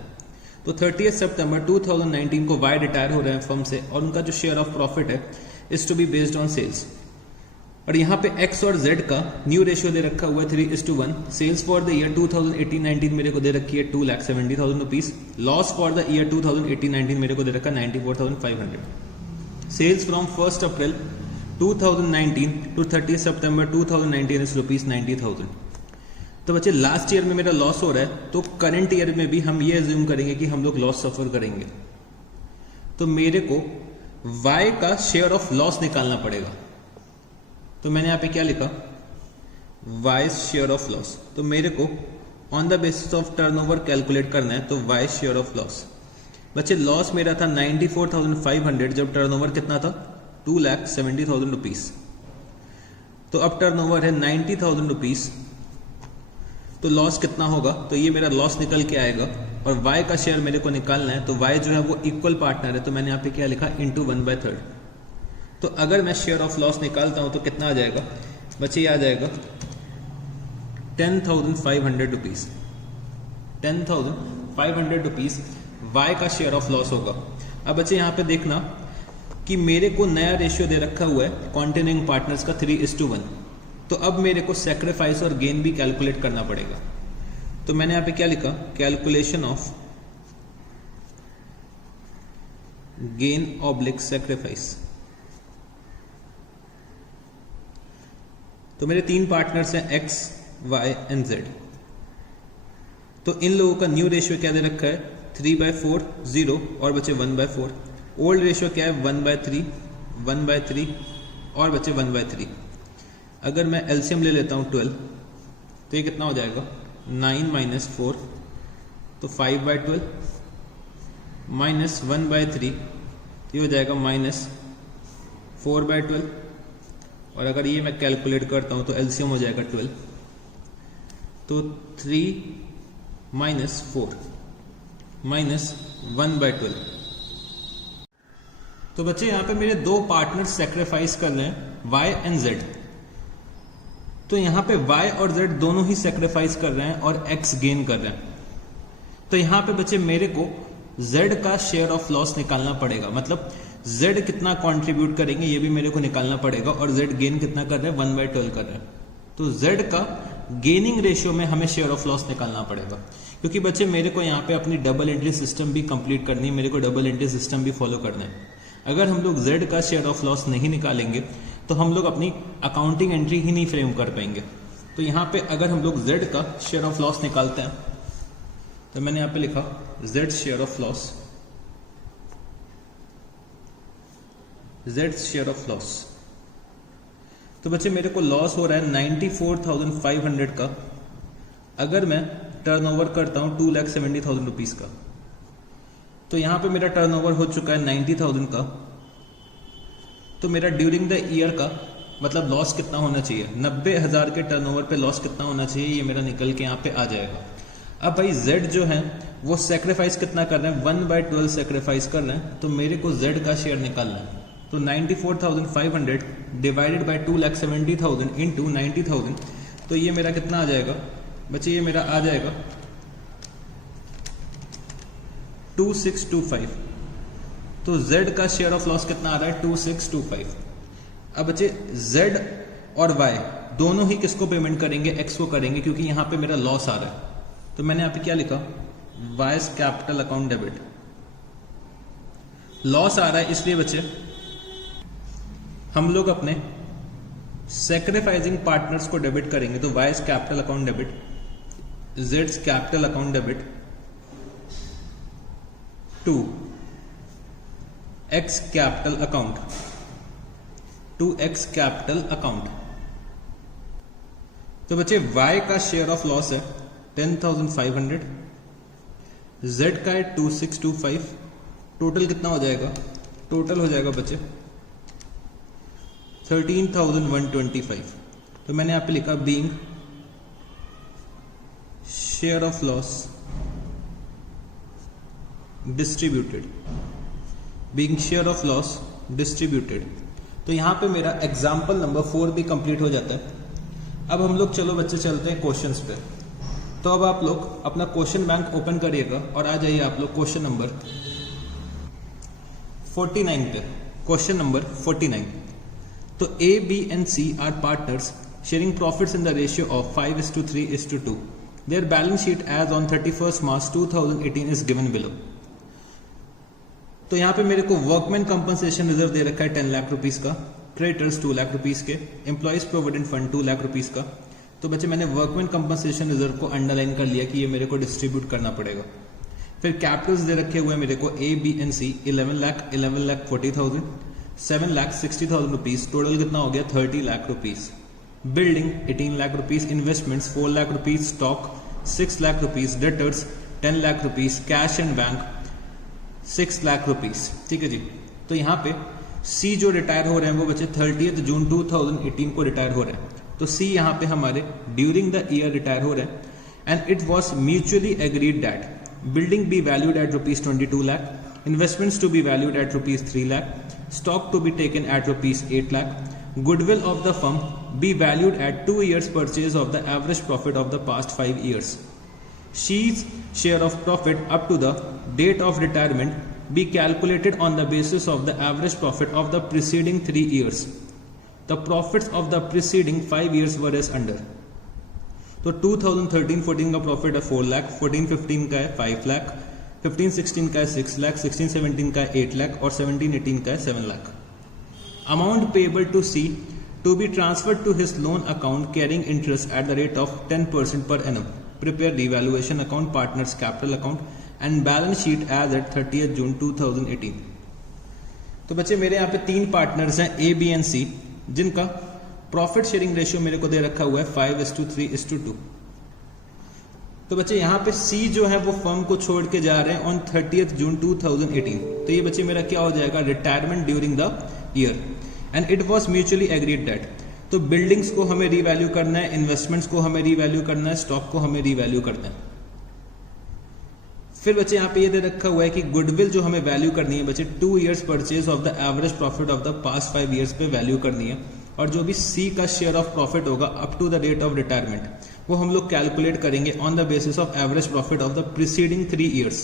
तो 30 सितंबर 2019 को वाई रिटायर हो रहे हैं फर्म से और उनका जो शेयर ऑफ प्रॉफिट है is to be based on sales. और यहाँ पे एक्स और जेड का न्यू रेशियो दे रखा हुआ है 3:1। सेल्स फॉर द ईयर 2018-19 मेरे को दे रखी है 2,70,000 rupees. Loss for the year 2018-19 मेरे को दे रखा है 94,500। Sales from 1st April 2019 to 30 September 2019 is rupees 90,000। तो बच्चे लास्ट ईयर में मेरा लॉस हो रहा है, तो करंट ईयर में भी हम ये एज्यूम करेंगे कि हम लोग लॉस सफर करेंगे। तो मेरे को वाई का शेयर ऑफ लॉस निकालना पड़ेगा। तो मैंने यहां पे क्या लिखा, वाई शेयर ऑफ लॉस। तो मेरे को on the basis of turnover calculate करना है, तो वाई शेयर ऑफ लॉस। बच्चे लॉस मेरा था 94,500 जब टर्नओवर कितना था 2,70,000 रुपीज। तो अब टर्नओवर है 90,000 रुपीज, तो लॉस कितना होगा, तो ये मेरा लॉस निकल के आएगा और y का शेयर मेरे को निकालना है। तो y जो है वो इक्वल पार्टनर है, तो मैंने यहाँ पे क्या लिखा इंटू 1/3। तो अगर मैं शेयर ऑफ लॉस निकालता हूं तो कितना आ जाएगा बच्चे, ये आ जाएगा 10,500 रुपीज। 10,500 रुपीज y का शेयर ऑफ लॉस होगा। अब बच्चे यहाँ पे देखना कि मेरे को नया रेशियो दे रखा हुआ है कॉन्टिन्यूइंग पार्टनर्स का 3:1। तो अब मेरे को सैक्रिफाइस और गेन भी कैलकुलेट करना पड़ेगा। तो मैंने यहां पे क्या लिखा, calculation of gain oblique sacrifice. तो मेरे 3 पार्टनर्स हैं एक्स, वाई एंड जेड। तो इन लोगों का न्यू रेशियो क्या दे रखा है 3/4 0 और बचे 1/4। ओल्ड रेशियो क्या है 1/3 1/3 और बचे 1/3। अगर मैं एलसीएम ले लेता हूँ 12, तो ये कितना हो जाएगा 9 माइनस 4, तो 5/12 माइनस 1/3, ये हो जाएगा माइनस 4/12। और अगर ये मैं कैलकुलेट करता हूँ तो एलसीएम हो जाएगा 12, तो 3 माइनस 4 माइनस 1/12। तो बच्चे यहाँ पे मेरे दो पार्टनर सेक्रीफाइस कर रहे हैं y एंड z। तो यहाँ पे y और z दोनों ही सेक्रीफाइस कर रहे हैं और x गेन कर रहे हैं। तो यहाँ पे बच्चे मेरे को z का शेयर ऑफ लॉस निकालना पड़ेगा, मतलब z कितना कंट्रीब्यूट करेंगे ये भी मेरे को निकालना पड़ेगा, और z गेन कितना कर रहे हैं 1/12 कर रहे हैं। तो z का गेनिंग रेशियो में हमें शेयर ऑफ लॉस निकालना पड़ेगा, क्योंकि बच्चे मेरे को यहाँ पे अपनी डबल एंट्री सिस्टम भी कंप्लीट करनी है, मेरे को डबल एंट्री सिस्टम भी फॉलो करना है। अगर हम लोग z का शेयर ऑफ लॉस नहीं निकालेंगे तो हम लोग अपनी अकाउंटिंग एंट्री ही नहीं फ्रेम कर पाएंगे। तो यहाँ पे अगर हम लोग z का शेयर ऑफ लॉस निकालते हैं, तो मैंने यहाँ पे लिखा z share of loss, z share of loss. तो बच्चे मेरे को लॉस हो रहा है 94,500 का, अगर मैं टर्नओवर करता हूं 2,70,000 रुपीज का। तो यहां पे मेरा टर्नओवर हो चुका है 90,000 का। तो मेरा ड्यूरिंग द ईयर का मतलब लॉस कितना होना चाहिए, 90,000 के टर्नओवर पे लॉस कितना होना चाहिए, ये मेरा निकल के यहाँ पे आ जाएगा। अब भाई z जो है वो सेक्रीफाइस कितना कर रहे हैं, 1/12 सेक्रीफाइस कर रहे हैं, तो मेरे को z का शेयर निकालना है। तो 94,500 डिवाइडेड बाय 2,70,000 इंटू 90,000, तो ये मेरा कितना आ जाएगा बच्चे, ये मेरा आ जाएगा 2625। तो z का शेयर ऑफ लॉस कितना आ रहा है 2625। अब बच्चे z और y दोनों ही किसको पेमेंट करेंगे, x को करेंगे, क्योंकि यहां पे मेरा लॉस आ रहा है। तो मैंने यहां पे क्या लिखा, Y's capital account debit. Loss आ रहा है इसलिए बच्चे हम लोग अपने सेक्रीफाइसिंग पार्टनर्स को डेबिट करेंगे। तो वाइस कैपिटल अकाउंट डेबिट, जेड्स capital account debit to X capital account, to X capital account. तो बच्चे y का शेयर ऑफ लॉस है 10,500, z का है 2625, टोटल कितना हो जाएगा, टोटल हो जाएगा बच्चे 13,125। तो मैंने यहां पे लिखा being share of loss distributed, being share of loss distributed. तो यहां पे मेरा एग्जाम्पल नंबर 4 भी कंप्लीट हो जाता है। अब हम लोग चलो बच्चे चलते हैं क्वेश्चंस पे। तो अब आप लोग अपना क्वेश्चन बैंक ओपन करिएगा और आ जाइए आप लोग क्वेश्चन नंबर 49 पे। Question number 49। तो A, B and C are partners sharing profits in the ratio of 5:3:2. Their balance sheet as on 31st March 2018 is given below. तो यहाँ पे मेरे को वर्कमैन कंपनसेशन रिजर्व दे रखा है 10 लाख रुपीस का, क्रेडिटर्स 2 लाख रुपीस के, employees provident fund 2 lakh rupees का। तो बच्चे मैंने वर्कमैन कंपनसेशन रिजर्व को अंडरलाइन कर लिया कि ये मेरे को डिस्ट्रीब्यूट करना पड़ेगा। फिर कैपिटल्स दे रखे हुए मेरे को A, B and C 11 lakh, 11,40,000, 7,60,000 rupees, total कितना हो गया 30 lakh rupees. Building 18 lakh rupees, investments 4 lakh rupees, stock 6 lakh rupees, debtors 10 lakh rupees, cash and bank 6 lakh rupees. ठीक है जी। तो यहाँ पे C जो रिटायर हो रहे हैं वो बच्चे 30 जून 2018 को रिटायर हो रहे हैं। तो C यहाँ पे हमारे ड्यूरिंग द ईयर रिटायर हो रहे हैं। And it was mutually agreed that building B valued eight rupees 22 lakh, investments to be valued at rupees 3 lakh, stock to be taken at rupees 8 lakh, goodwill of the firm be valued at 2 years purchase of the average profit of the past 5 years. She's share of profit up to the date of retirement be calculated on the basis of the average profit of the preceding 3 years. The profits of the preceding 5 years were as under. तो 2013-14 का profit है 4 लाख, 14-15 का है 5 लाख, 15-16 का है 6 लाख, 16-17 का है 8 लाख और 17-18 का है 7 lakh. Amount payable to C to be transferred to his loan account carrying interest at the rate of 10% per annum. Prepare revaluation account, partners capital account and balance sheet as at 30th June 2018. तो बच्चे मेरे यहाँ पे 3 partners हैं A, B and C, जिनका profit sharing ratio मेरे को दे रखा हुआ है 5:3:2। तो बच्चे यहाँ पे सी जो है वो फर्म को छोड़ के जा रहे हैं ऑन 30 जून 2018। तो ये बच्चे मेरा क्या हो जाएगा, retirement during the year, and it was mutually agreed date. तो बिल्डिंग्स को हमें रीवैल्यू करना है, इन्वेस्टमेंट्स को हमें रीवैल्यू करना है, स्टॉक को हमें रीवैल्यू करना है। फिर बच्चे यहाँ पे ये दे रखा हुआ है कि गुडविल जो हमें वैल्यू करनी है बच्चे 2 years purchase of the average profit of the past 5 years पे वैल्यू करनी है, और जो भी सी का शेयर ऑफ प्रॉफिट होगा up to the date of retirement वो हम लोग कैलकुलेट करेंगे on the basis of average profit of the preceding 3 years।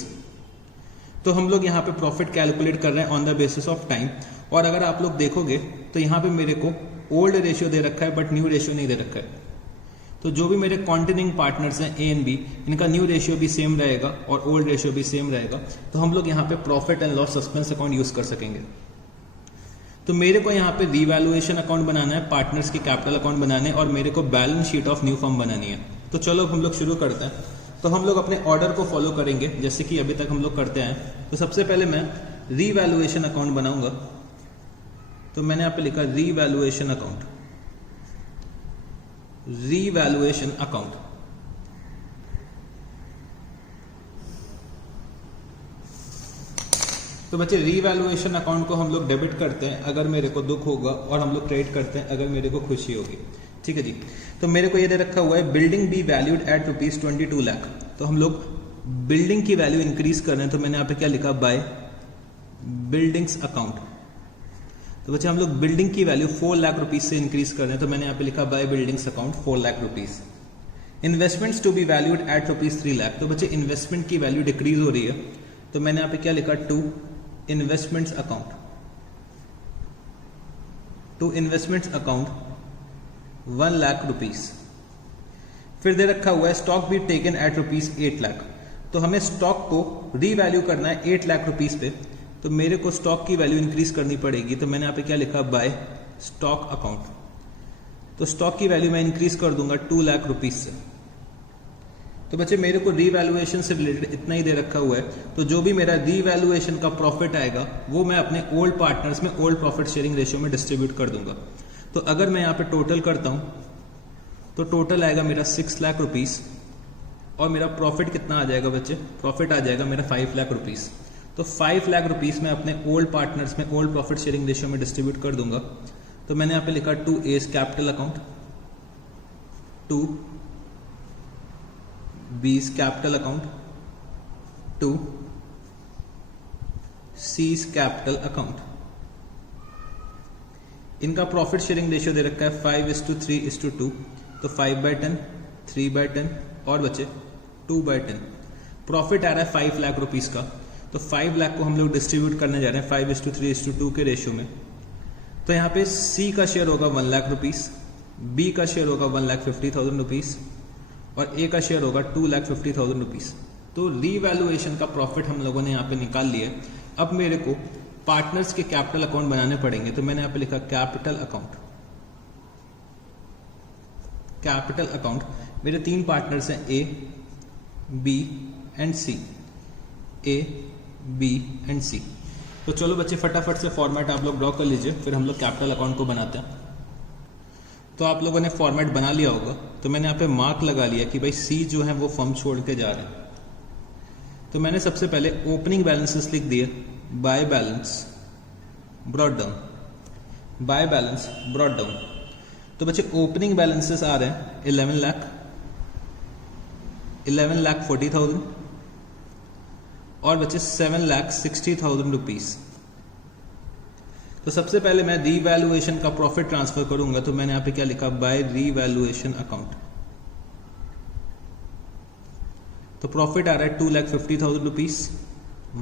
तो हम लोग यहाँ पे प्रॉफिट कैलकुलेट कर रहे हैं on the basis of time. और अगर आप लोग देखोगे तो यहाँ पे मेरे को ओल्ड रेशियो दे रखा है बट न्यू रेशियो नहीं दे रखा है। तो जो भी मेरे कॉन्टिन्यूइंग पार्टनर्स हैं ए एंड बी, इनका न्यू रेशियो भी सेम रहेगा और ओल्ड रेशियो भी सेम रहेगा। तो हम लोग यहाँ पे profit and loss suspense account use कर सकेंगे। तो मेरे को यहाँ पे रीवैल्यूएशन अकाउंट बनाना है, पार्टनर्स के कैपिटल अकाउंट बनाने, और मेरे को balance sheet of new firm बनानी है। तो चलो हम लोग शुरू करते हैं। तो हम लोग अपने ऑर्डर को फॉलो करेंगे जैसे कि अभी तक हम लोग करते हैं। तो सबसे पहले मैं रीवैल्यूएशन अकाउंट बनाऊंगा। तो मैंने यहाँ पे लिखा रीवैल्यूएशन अकाउंट, रीवैल्यूएशन अकाउंट। तो बच्चे रीवैल्यूएशन अकाउंट को हम लोग डेबिट करते हैं अगर मेरे को दुख होगा, और हम लोग क्रेडिट करते हैं अगर मेरे को खुशी होगी। ठीक है जी। तो मेरे को ये दे रखा हुआ है building B valued eight ₹22 lakh. तो हम लोग बिल्डिंग की वैल्यू इंक्रीज कर रहे हैं। तो मैंने यहाँ पे क्या लिखा, बाय बिल्डिंग्स अकाउंट। तो बच्चे हम लोग बिल्डिंग की वैल्यू 4 लाख रुपीज से इंक्रीज कर रहे हैं। तो मैंने यहाँ पे लिखा by buildings account 4 lakh rupees. Investments to be valued at ₹3 lakh. तो बच्चे इन्वेस्टमेंट की वैल्यू डिक्रीज हो रही है। तो मैंने यहाँ पे क्या लिखा, to investments account, to investments account 1 lakh rupees. फिर दे रखा हुआ है stock be taken at ₹8 lakh. तो हमें स्टॉक को रीवैल्यू करना है 8 लाख रुपीज पे। तो मेरे को स्टॉक की वैल्यू इंक्रीज करनी पड़ेगी। तो मैंने यहाँ पे क्या लिखा, बाय स्टॉक अकाउंट। तो स्टॉक की वैल्यू मैं इंक्रीज कर दूंगा 2 लाख रुपीज से। तो बच्चे मेरे को रीवैल्यूएशन से रिलेटेड इतना ही दे रखा हुआ है। तो जो भी मेरा रीवैल्यूएशन का प्रॉफिट आएगा वो मैं अपने ओल्ड पार्टनर्स में ओल्ड प्रॉफिट शेयरिंग रेशियो में डिस्ट्रीब्यूट कर दूंगा। तो अगर मैं यहाँ पे टोटल करता हूं तो टोटल आएगा मेरा 6 लाख रुपीज, और मेरा प्रॉफिट कितना आ जाएगा बच्चे, प्रॉफिट आ जाएगा मेरा 5 लाख रुपीज। तो 5 लाख रुपीज मैं अपने ओल्ड पार्टनर्स में ओल्ड प्रॉफिट शेयरिंग रेशियो में डिस्ट्रीब्यूट कर दूंगा। तो मैंने यहाँ पे लिखा 2 A's capital account, 2 B's capital account, 2 C's capital account. इनका प्रॉफिट शेयरिंग रेशियो दे रखा है 5:3:2। तो 5/10, 3/10 और बचे 2/10। प्रॉफिट आ रहा है 5 लाख रुपीज का। तो 5 लाख को हम लोग डिस्ट्रीब्यूट करने जा रहे हैं 5:3:2 के रेशियो में। तो यहाँ पे सी का शेयर होगा 1 लाख रुपीज, बी का शेयर होगा 1,50,000 रुपीज, और ए का शेयर होगा 2,50,000 रुपीज। तो रीवैल्यूएशन का प्रॉफिट हम लोगों ने यहाँ पे निकाल लिया। अब मेरे को पार्टनर्स के कैपिटल अकाउंट बनाने पड़ेंगे। तो मैंने यहाँ पे लिखा कैपिटल अकाउंट, कैपिटल अकाउंट। मेरे 3 पार्टनर्स हैं A, B and C, A, B and C. तो चलो बच्चे फटाफट से फॉर्मेट आप लोग ड्रॉ कर लीजिए, फिर हम लोग कैपिटल अकाउंट को बनाते हैं। तो आप लोगों ने फॉर्मेट बना लिया होगा। तो मैंने यहाँ पे मार्क लगा लिया कि भाई सी जो है वो फर्म छोड़ के जा रहे हैं। तो मैंने सबसे पहले ओपनिंग बैलेंसेस लिख दिए, by balance brought down, by balance brought down. तो बच्चे ओपनिंग बैलेंसेस आ रहे हैं 11 लाख, 11,40,000 और बच्चे 7,60,000 रुपीज। तो सबसे पहले मैं रीवैल्यूएशन का प्रॉफिट ट्रांसफर करूंगा। तो मैंने यहाँ पे क्या लिखा, बाय रीवैल्यूएशन अकाउंट। तो प्रॉफिट आ रहा है 2,50,000 रुपीज,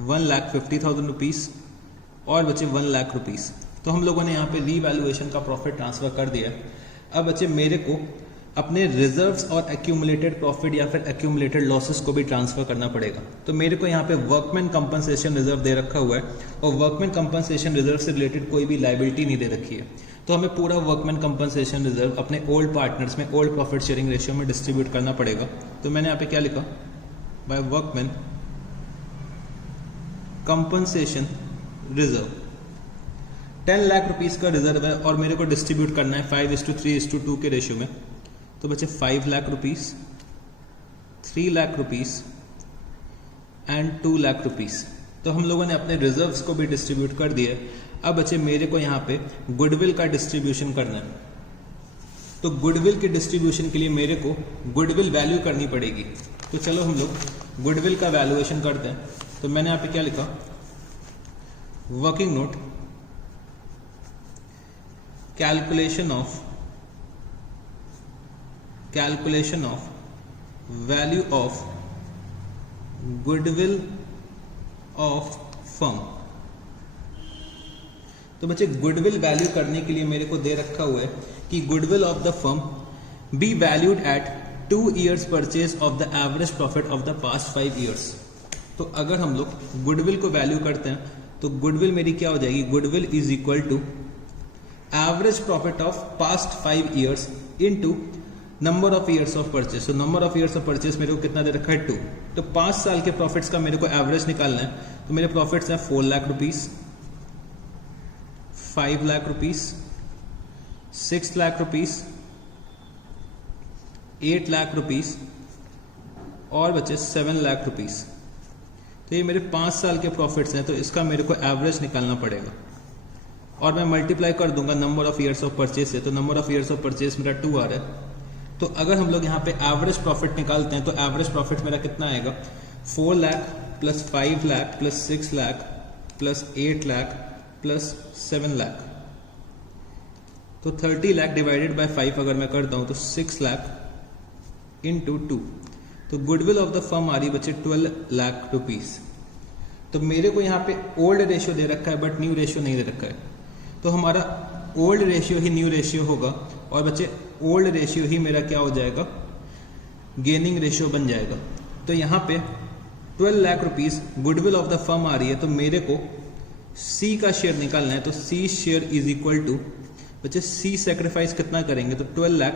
1,50,000 रुपीज और बचे 1 लाख रुपीज। तो हम लोगों ने यहाँ पे रीवैल्यूएशन का प्रॉफिट ट्रांसफर कर दिया। अब बच्चे मेरे को अपने रिजर्व्स और एक्यूमुलेटेड प्रॉफिट या फिर एक्यूमुलेटेड लॉसेस को भी ट्रांसफर करना पड़ेगा। तो मेरे को यहाँ पे वर्कमैन कंपनसेशन रिजर्व दे रखा हुआ है, और वर्कमैन कंपनसेशन रिजर्व से रिलेटेड कोई भी लायबिलिटी नहीं दे रखी है। तो हमें पूरा वर्कमैन कंपनसेशन रिजर्व अपने ओल्ड पार्टनर्स में ओल्ड प्रॉफिट शेयरिंग रेशियो में डिस्ट्रीब्यूट करना पड़ेगा। तो मैंने यहाँ पे क्या लिखा, by workman compensation reserve 10 lakh rupees का रिजर्व है और मेरे को डिस्ट्रीब्यूट करना है 5:3:2 के रेशियो में, तो बचे 5 lakh rupees, 3 lakh rupees and 2 lakh rupees. तो हम लोगों ने अपने रिजर्व्स को भी डिस्ट्रीब्यूट कर दिए। अब बचे मेरे को यहाँ पे गुडविल का डिस्ट्रीब्यूशन करना है। तो गुडविल के डिस्ट्रीब्यूशन के लिए मेरे को गुडविल वैल्यू करनी पड़ेगी। तो चलो हम लोग गुडविल का वैल्यूएशन करते हैं। तो मैंने यहाँ पे क्या लिखा, working note, calculation of value of goodwill of firm. तो बच्चे गुडविल वैल्यू करने के लिए मेरे को दे रखा हुआ है कि goodwill of the firm B valued eight 2 years purchase of the average profit of the past 5 years। तो अगर हम लोग गुडविल को वैल्यू करते हैं तो गुडविल मेरी क्या हो जाएगी, goodwill is equal to average profit of past 5 years into number of years of purchase. तो number of years of purchase मेरे को कितना दे रखा है, 2। तो 5 साल के प्रॉफिट्स का मेरे को एवरेज निकालना है। तो मेरे प्रॉफिट्स हैं 4 lakh rupees, 5 lakh rupees, 6 lakh rupees, 8 lakh rupees और बचे 7 लाख रुपीस। तो ये मेरे 5 साल के प्रॉफिट्स हैं। तो इसका मेरे को एवरेज निकालना पड़ेगा और मैं मल्टीप्लाई कर दूंगा number of years of purchase से। तो number of years of purchase मेरा 2 आ रहा है। तो अगर हम लोग यहाँ पे एवरेज प्रॉफिट निकालते हैं तो एवरेज प्रॉफिट मेरा कितना आएगा, 4 lakh plus 5 lakh plus 6 lakh plus 8 lakh plus 7 lakh. तो 30 लाख डिवाइडेड बाय 5 अगर मैं करता हूँ तो 6 लाख इंटू 2। तो गुडविल ऑफ द फर्म आ रही बच्चे 12 लाख रुपीस। तो मेरे को यहाँ पे ओल्ड रेशियो दे रखा है बट न्यू रेशियो नहीं दे रखा है। तो हमारा ओल्ड रेशियो ही न्यू रेशियो होगा और बच्चे ओल्ड रेशियो ही मेरा क्या हो जाएगा, गेनिंग रेशियो बन जाएगा। तो यहाँ पे 12 lakh rupees goodwill of the firm आ रही है। तो मेरे को सी का शेयर निकालना है। तो C share is equal to बच्चे सी सेक्रीफाइस कितना करेंगे, तो 12 लाख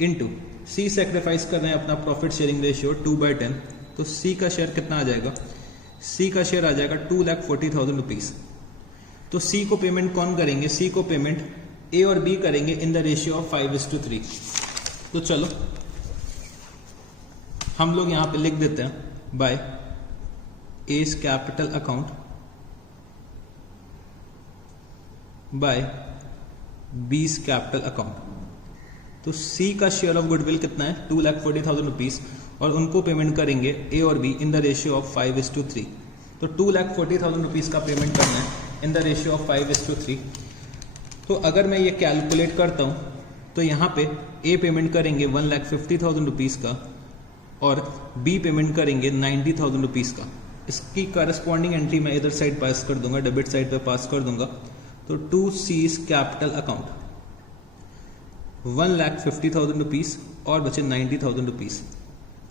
इंटू सी सेक्रीफाइस कर रहे हैं अपना प्रॉफिट शेयरिंग रेशियो 2/10। तो सी का शेयर कितना आ जाएगा, सी का शेयर आ जाएगा 2,40,000 रुपीज। तो सी को पेमेंट कौन करेंगे, सी को पेमेंट ए और बी करेंगे इन द रेशियो ऑफ 5:3। तो चलो हम लोग यहां पे लिख देते हैं by A's capital account by B's capital account. तो सी का शेयर ऑफ गुडविल कितना है, 2,40,000 रुपीज और उनको पेमेंट करेंगे ए और be in the ratio of 5:3। तो 2,40,000 रुपीज का पेमेंट करना है इन द रेशियो ऑफ 5:3। तो अगर मैं ये कैलकुलेट करता हूँ तो यहाँ पे ए पेमेंट करेंगे 1,50,000 रुपीज़ का और बी पेमेंट करेंगे 90,000 रुपीज़ का। इसकी करस्पॉन्डिंग एंट्री मैं इधर साइड पास कर दूंगा, डेबिट साइड पे पास कर दूंगा। तो 2C's कैपिटल अकाउंट 1,50,000 रुपीज़ और बचे 90,000 रुपीज़।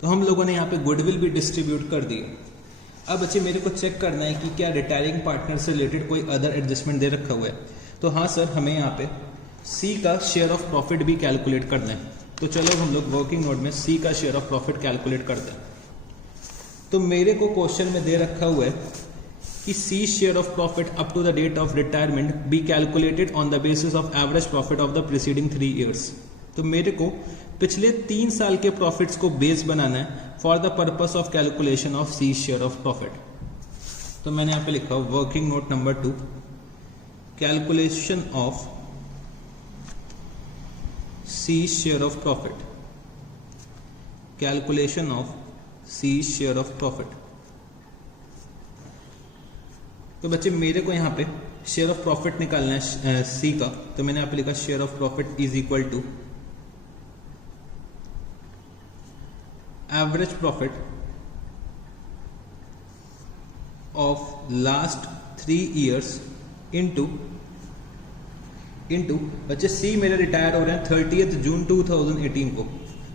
तो हम लोगों ने यहाँ पे गुडविल भी डिस्ट्रीब्यूट कर दी। अब बच्चे मेरे को चेक करना है कि क्या रिटायरिंग पार्टनर से रिलेटेड कोई अदर एडजस्टमेंट दे रखा हुआ है। तो हाँ सर, हमें यहाँ पे सी का शेयर ऑफ प्रॉफिट भी कैलकुलेट करना है। तो चलो हम लोग वर्किंग नोट में सी का शेयर ऑफ प्रॉफिट कैलकुलेट करते हैं। तो मेरे को क्वेश्चन में दे रखा हुआ है कि C share of profit up to the date of retirement be calculated on the basis of average profit of the preceding 3 years। तो मेरे को पिछले 3 साल के प्रॉफिट्स को बेस बनाना है for the purpose of calculation of C share of profit. तो मैंने यहाँ पे लिखा working note number 2, calculation of C share of profit, calculation of C share of profit. तो बच्चे मेरे को यहाँ पे शेयर ऑफ प्रॉफिट निकालना है सी का। तो मैंने यहाँ पे लिखा share of profit is equal to average profit of last 3 years into बच्चे सी मेरे रिटायर हो रहे हैं 30 जून 2018 को।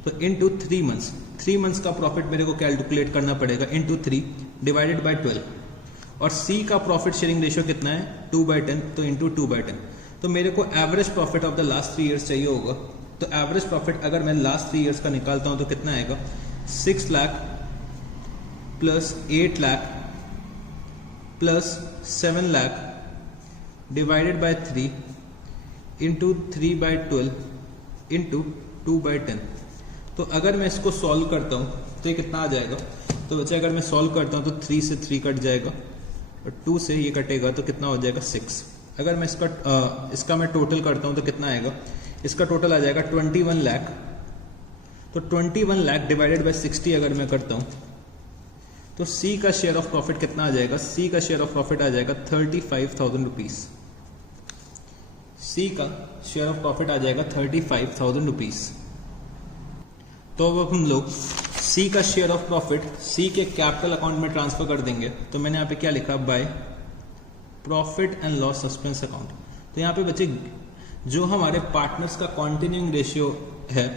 तो इंटू 3 months, 3 months का प्रॉफिट मेरे को कैलकुलेट करना पड़ेगा इंटू 3 डिवाइडेड बाय 12। और सी का प्रॉफिट शेयरिंग रेशियो कितना है 2/10, तो इंटू 2/10। तो मेरे को average profit of the last 3 years चाहिए होगा। तो एवरेज प्रॉफिट अगर मैं लास्ट 3 years का निकालता हूं तो कितना आएगा, 6 lakh plus 8 lakh plus 7 lakh divided by 3 into 3/12 into 2/10। तो अगर मैं इसको सॉल्व करता हूँ तो ये कितना आ जाएगा? तो बच्चे अगर मैं सॉल्व करता हूँ तो 3 से 3 कट जाएगा और 2 से ये कटेगा तो कितना हो जाएगा 6। अगर मैं इसका मैं टोटल करता हूँ तो कितना आएगा? इसका टोटल आ जाएगा 21 लाख। तो 21 लाख डिवाइडेड बाय 60 अगर मैं करता हूँ तो सी का शेयर ऑफ प्रॉफिट कितना आ जाएगा? सी का शेयर ऑफ प्रॉफिट आ जाएगा 35,000 रुपीज। सी का शेयर ऑफ प्रॉफिट आ जाएगा 35,000 रुपीज। तो अब हम लोग सी का शेयर ऑफ प्रॉफिट सी के कैपिटल अकाउंट में ट्रांसफर कर देंगे। तो मैंने यहाँ पे क्या लिखा? By profit and loss suspense account. तो यहाँ पे बच्चे जो हमारे पार्टनर्स का कॉन्टिन्यूइंग रेशियो है,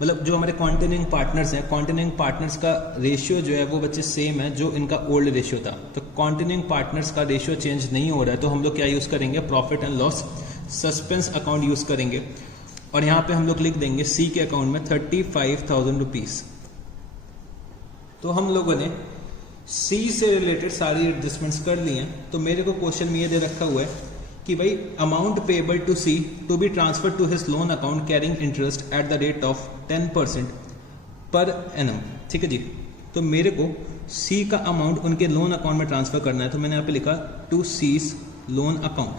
मतलब जो हमारे कॉन्टिन्यूइंग पार्टनर्स हैं, कॉन्टिन्यूइंग पार्टनर्स का रेशियो जो है वो बच्चे सेम है जो इनका ओल्ड रेशियो था। तो कॉन्टिन्यूइंग पार्टनर्स का रेशियो चेंज नहीं हो रहा है, तो हम लोग क्या यूज करेंगे? Profit and loss suspense account use करेंगे। और यहाँ पे हम लोग लिख देंगे सी के अकाउंट में 35,000 रुपीज। तो हम लोगों ने सी से रिलेटेड सारी एडजस्टमेंट्स कर ली हैं। तो मेरे को क्वेश्चन में ये दे रखा हुआ है कि भाई amount payable to C to be transfer to his loan account carrying interest at the rate of 10% per annum. ठीक है जी। तो मेरे को सी का अमाउंट उनके लोन अकाउंट में ट्रांसफर करना है। तो मैंने यहाँ पे लिखा टू सीज लोन अकाउंट।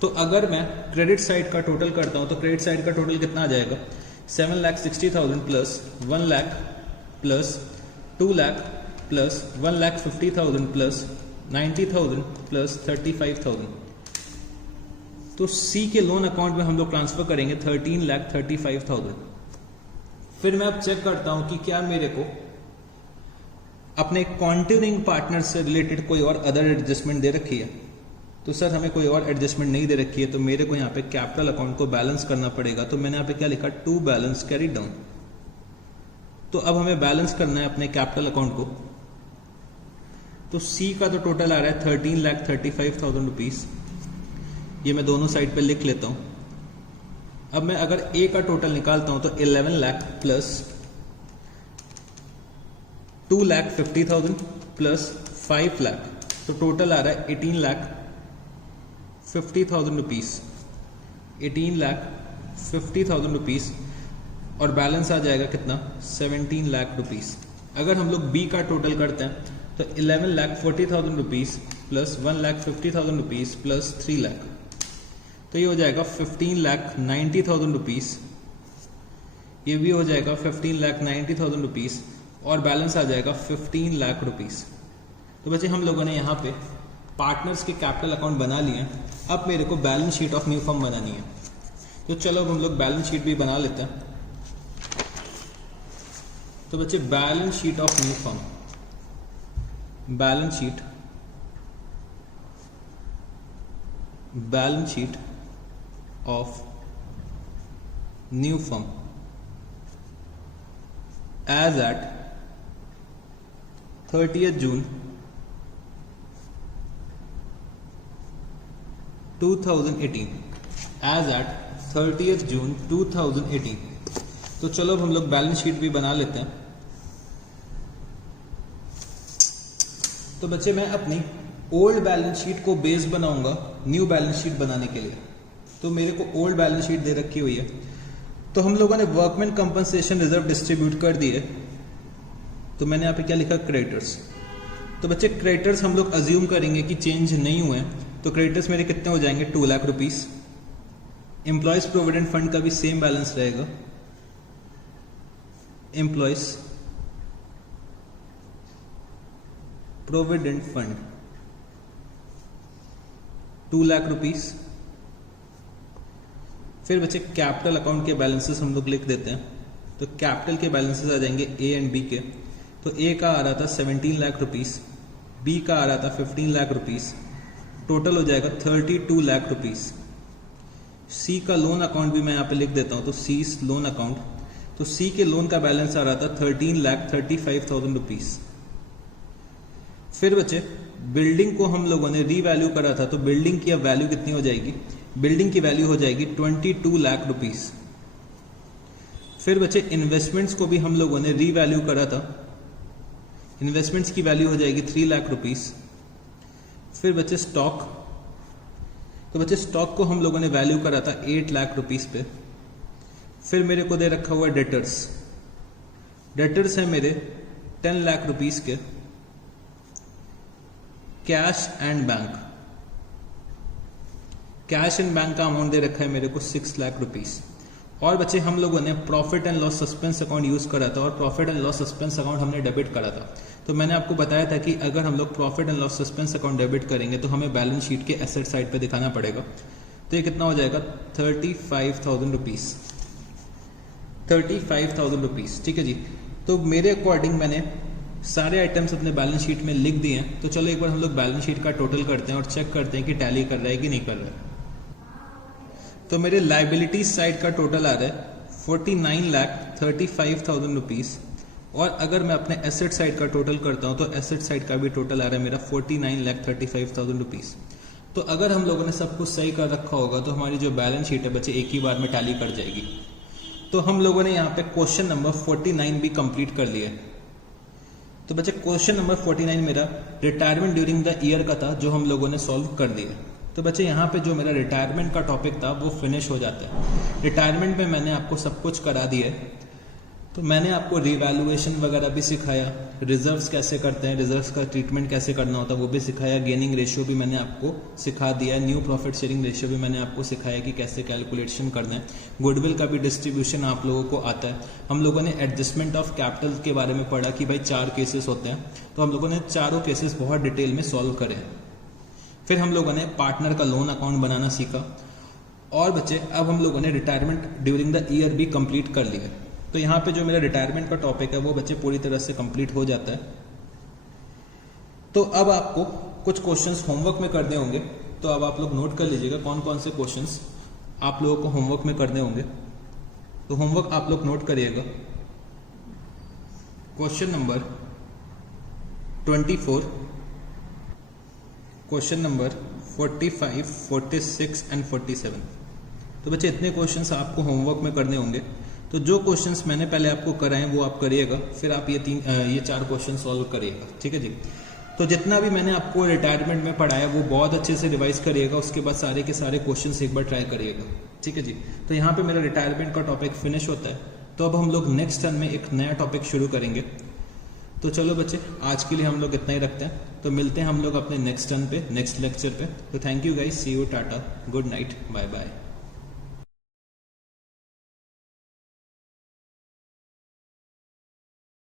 तो अगर मैं क्रेडिट साइड का टोटल करता हूं तो क्रेडिट साइड का टोटल कितना आ जाएगा? 7,60,000 plus 1 lakh plus 2 lakh plus 1,50,000 plus 90,000 plus 35,000। तो सी के लोन अकाउंट में हम लोग ट्रांसफर करेंगे 13,35,000। फिर मैं अब चेक करता हूं कि क्या मेरे को अपने कॉन्टिन्यूइंग पार्टनर से रिलेटेड कोई और अदर एडजस्टमेंट दे रखी है। तो सर हमें कोई और एडजस्टमेंट नहीं दे रखी है, तो मेरे को यहाँ पे कैपिटल अकाउंट को बैलेंस करना पड़ेगा। तो मैंने यहाँ पे क्या लिखा? To balance carry down. तो अब हमें बैलेंस करना है अपने कैपिटल अकाउंट को। तो सी का तो टोटल आ रहा है 13,35,000 रुपीज। ये मैं दोनों साइड पे लिख लेता हूं। अब मैं अगर ए का टोटल निकालता हूं तो 11 लाख प्लस 2,50,000 प्लस 5 लाख, तो टोटल आ रहा है 18,50,000 रुपीज। 18,50,000 रुपीज और बैलेंस आ जाएगा कितना? 17 लाख रुपीज। अगर हम लोग बी का टोटल करते हैं तो 11,40,000 rupees plus 1,50,000 rupees plus 3 lakh, तो ये हो जाएगा 15,90,000 रुपीज। ये भी हो जाएगा 15,90,000 रुपीज और बैलेंस आ जाएगा 15 लाख रुपीज। तो बच्चे हम लोगों ने यहाँ पे पार्टनर्स के कैपिटल अकाउंट बना लिए हैं। अब मेरे को balance sheet of new firm बनानी है। तो चलो अब हम लोग बैलेंस शीट भी बना लेते हैं। तो बच्चे balance sheet of new firm, balance sheet of new firm as at 30th June 2018, as at 30th June 2018। तो चलो अब हम लोग बैलेंस शीट भी बना लेते हैं। तो बच्चे मैं अपनी ओल्ड बैलेंस शीट को बेस बनाऊंगा न्यू बैलेंस शीट बनाने के लिए। तो मेरे को ओल्ड बैलेंस शीट दे रखी हुई है। तो हम लोगों ने वर्कमैन कंपनसेशन रिजर्व डिस्ट्रीब्यूट कर दिए। तो मैंने यहाँ पे क्या लिखा? क्रेडिटर्स। तो बच्चे क्रेडिटर्स हम लोग अज्यूम करेंगे कि चेंज नहीं हुए, तो क्रेडिटर्स मेरे कितने हो जाएंगे? 2 lakh rupees. Employees provident fund का भी सेम बैलेंस रहेगा। Employees provident fund 2 lakh rupees. फिर बच्चे कैपिटल अकाउंट के बैलेंसेस हम लोग लिख देते हैं। तो कैपिटल के बैलेंसेस आ जाएंगे ए एंड बी के। तो ए का आ रहा था 17 लाख रुपीस, बी का आ रहा था 15 लाख रुपीस, टोटल हो जाएगा 32 लाख रुपीस। सी का लोन अकाउंट भी मैं यहाँ पे लिख देता हूँ। तो सी लोन अकाउंट, तो सी के लोन का बैलेंस आ रहा था 13,35,000 रुपीस। फिर बच्चे बिल्डिंग को हम लोगों ने रीवैल्यू करा था। तो बिल्डिंग की अब वैल्यू कितनी हो जाएगी? बिल्डिंग की वैल्यू हो जाएगी 22 लाख रुपीस। फिर बच्चे इन्वेस्टमेंट्स को भी हम लोगों ने रीवैल्यू करा था। इन्वेस्टमेंट्स की वैल्यू हो जाएगी 3 लाख रुपीस। फिर बच्चे स्टॉक, तो बच्चे स्टॉक को हम लोगों ने वैल्यू करा था 8 लाख रुपीस पे। फिर मेरे को दे रखा हुआ डेटर्स, डेटर्स है मेरे 10 लाख रुपीस के। Cash and bank, cash and bank का अमाउंट दे रखा है मेरे को 6 लाख रुपीस। और बच्चे हम लोगों ने profit and loss suspense account use करा था और profit and loss suspense account हमने डेबिट करा था। तो मैंने आपको बताया था कि अगर हम लोग profit and loss suspense account debit करेंगे तो हमें बैलेंस शीट के एसेट साइड पे दिखाना पड़ेगा। तो ये कितना हो जाएगा 35,000 रुपीज, 35,000 रुपीज। ठीक है जी। तो मेरे अकॉर्डिंग मैंने सारे आइटम्स अपने बैलेंस शीट में लिख दिए हैं। तो चलो एक बार हम लोग बैलेंस शीट का टोटल करते हैं और चेक करते हैं कि टैली कर रहा है कि नहीं कर रहा है। तो मेरे लाइबिलिटीज साइड का टोटल आ रहा है 49,35,000 रुपीज। और अगर मैं अपने एसेट साइड का टोटल करता हूं तो एसेट साइड का भी टोटल आ रहा है मेरा 49,35,000 रुपीज। तो अगर हम लोगों ने सब कुछ सही कर रखा होगा तो हमारी जो बैलेंस शीट है बच्चे एक ही बार में टैली कर जाएगी। तो हम लोगों ने यहाँ पे क्वेश्चन नंबर 49 भी कंप्लीट कर लिया है। तो बच्चे क्वेश्चन नंबर 49 मेरा रिटायरमेंट ड्यूरिंग द ईयर का था, जो हम लोगों ने सॉल्व कर दिया। तो बच्चे यहाँ पे जो मेरा रिटायरमेंट का टॉपिक था वो फिनिश हो जाता है। रिटायरमेंट में मैंने आपको सब कुछ करा दिया है। तो मैंने आपको रिवैल्यूएशन वगैरह भी सिखाया, रिजर्व्स कैसे करते हैं, रिजर्व्स का ट्रीटमेंट कैसे करना होता है वो भी सिखाया, गेनिंग रेशियो भी मैंने आपको सिखा दिया, न्यू प्रॉफिट शेयरिंग रेशियो भी मैंने आपको सिखाया कि कैसे कैलकुलेशन करना है। गुडविल का भी डिस्ट्रीब्यूशन आप लोगों को आता है। हम लोगों ने एडजस्टमेंट ऑफ कैपिटल के बारे में पढ़ा कि भाई 4 केसेस होते हैं, तो हम लोगों ने चारों केसेस बहुत डिटेल में सॉल्व करे। फिर हम लोगों ने पार्टनर का लोन अकाउंट बनाना सीखा। और बच्चे अब हम लोगों ने रिटायरमेंट ड्यूरिंग द ईयर भी कंप्लीट कर लिया। तो यहाँ पे जो मेरा रिटायरमेंट का टॉपिक है वो बच्चे पूरी तरह से कंप्लीट हो जाता है। तो अब आपको कुछ क्वेश्चंस होमवर्क में करने होंगे, तो अब आप लोग नोट कर लीजिएगा कौन कौन से क्वेश्चंस आप लोगों को होमवर्क में करने होंगे। तो होमवर्क आप लोग नोट करिएगा। Question number 24, question number 45, 46 and 47। तो बच्चे इतने क्वेश्चंस आपको होमवर्क में करने होंगे। तो जो क्वेश्चंस मैंने पहले आपको कराए वो आप करिएगा, फिर आप ये 4 क्वेश्चन सॉल्व करिएगा। ठीक है जी। तो जितना भी मैंने आपको रिटायरमेंट में पढ़ाया वो बहुत अच्छे से रिवाइज करिएगा। उसके बाद सारे के सारे क्वेश्चंस एक बार ट्राई करिएगा। ठीक है जी। तो यहाँ पे मेरा रिटायरमेंट का टॉपिक फिनिश होता है। तो अब हम लोग नेक्स्ट टर्न में एक नया टॉपिक शुरू करेंगे। तो चलो बच्चे आज के लिए हम लोग इतना ही रखते हैं। तो मिलते हैं हम लोग अपने नेक्स्ट टर्न पे, नेक्स्ट लेक्चर पे। तो thank you guys, see you, tata, good night, bye bye.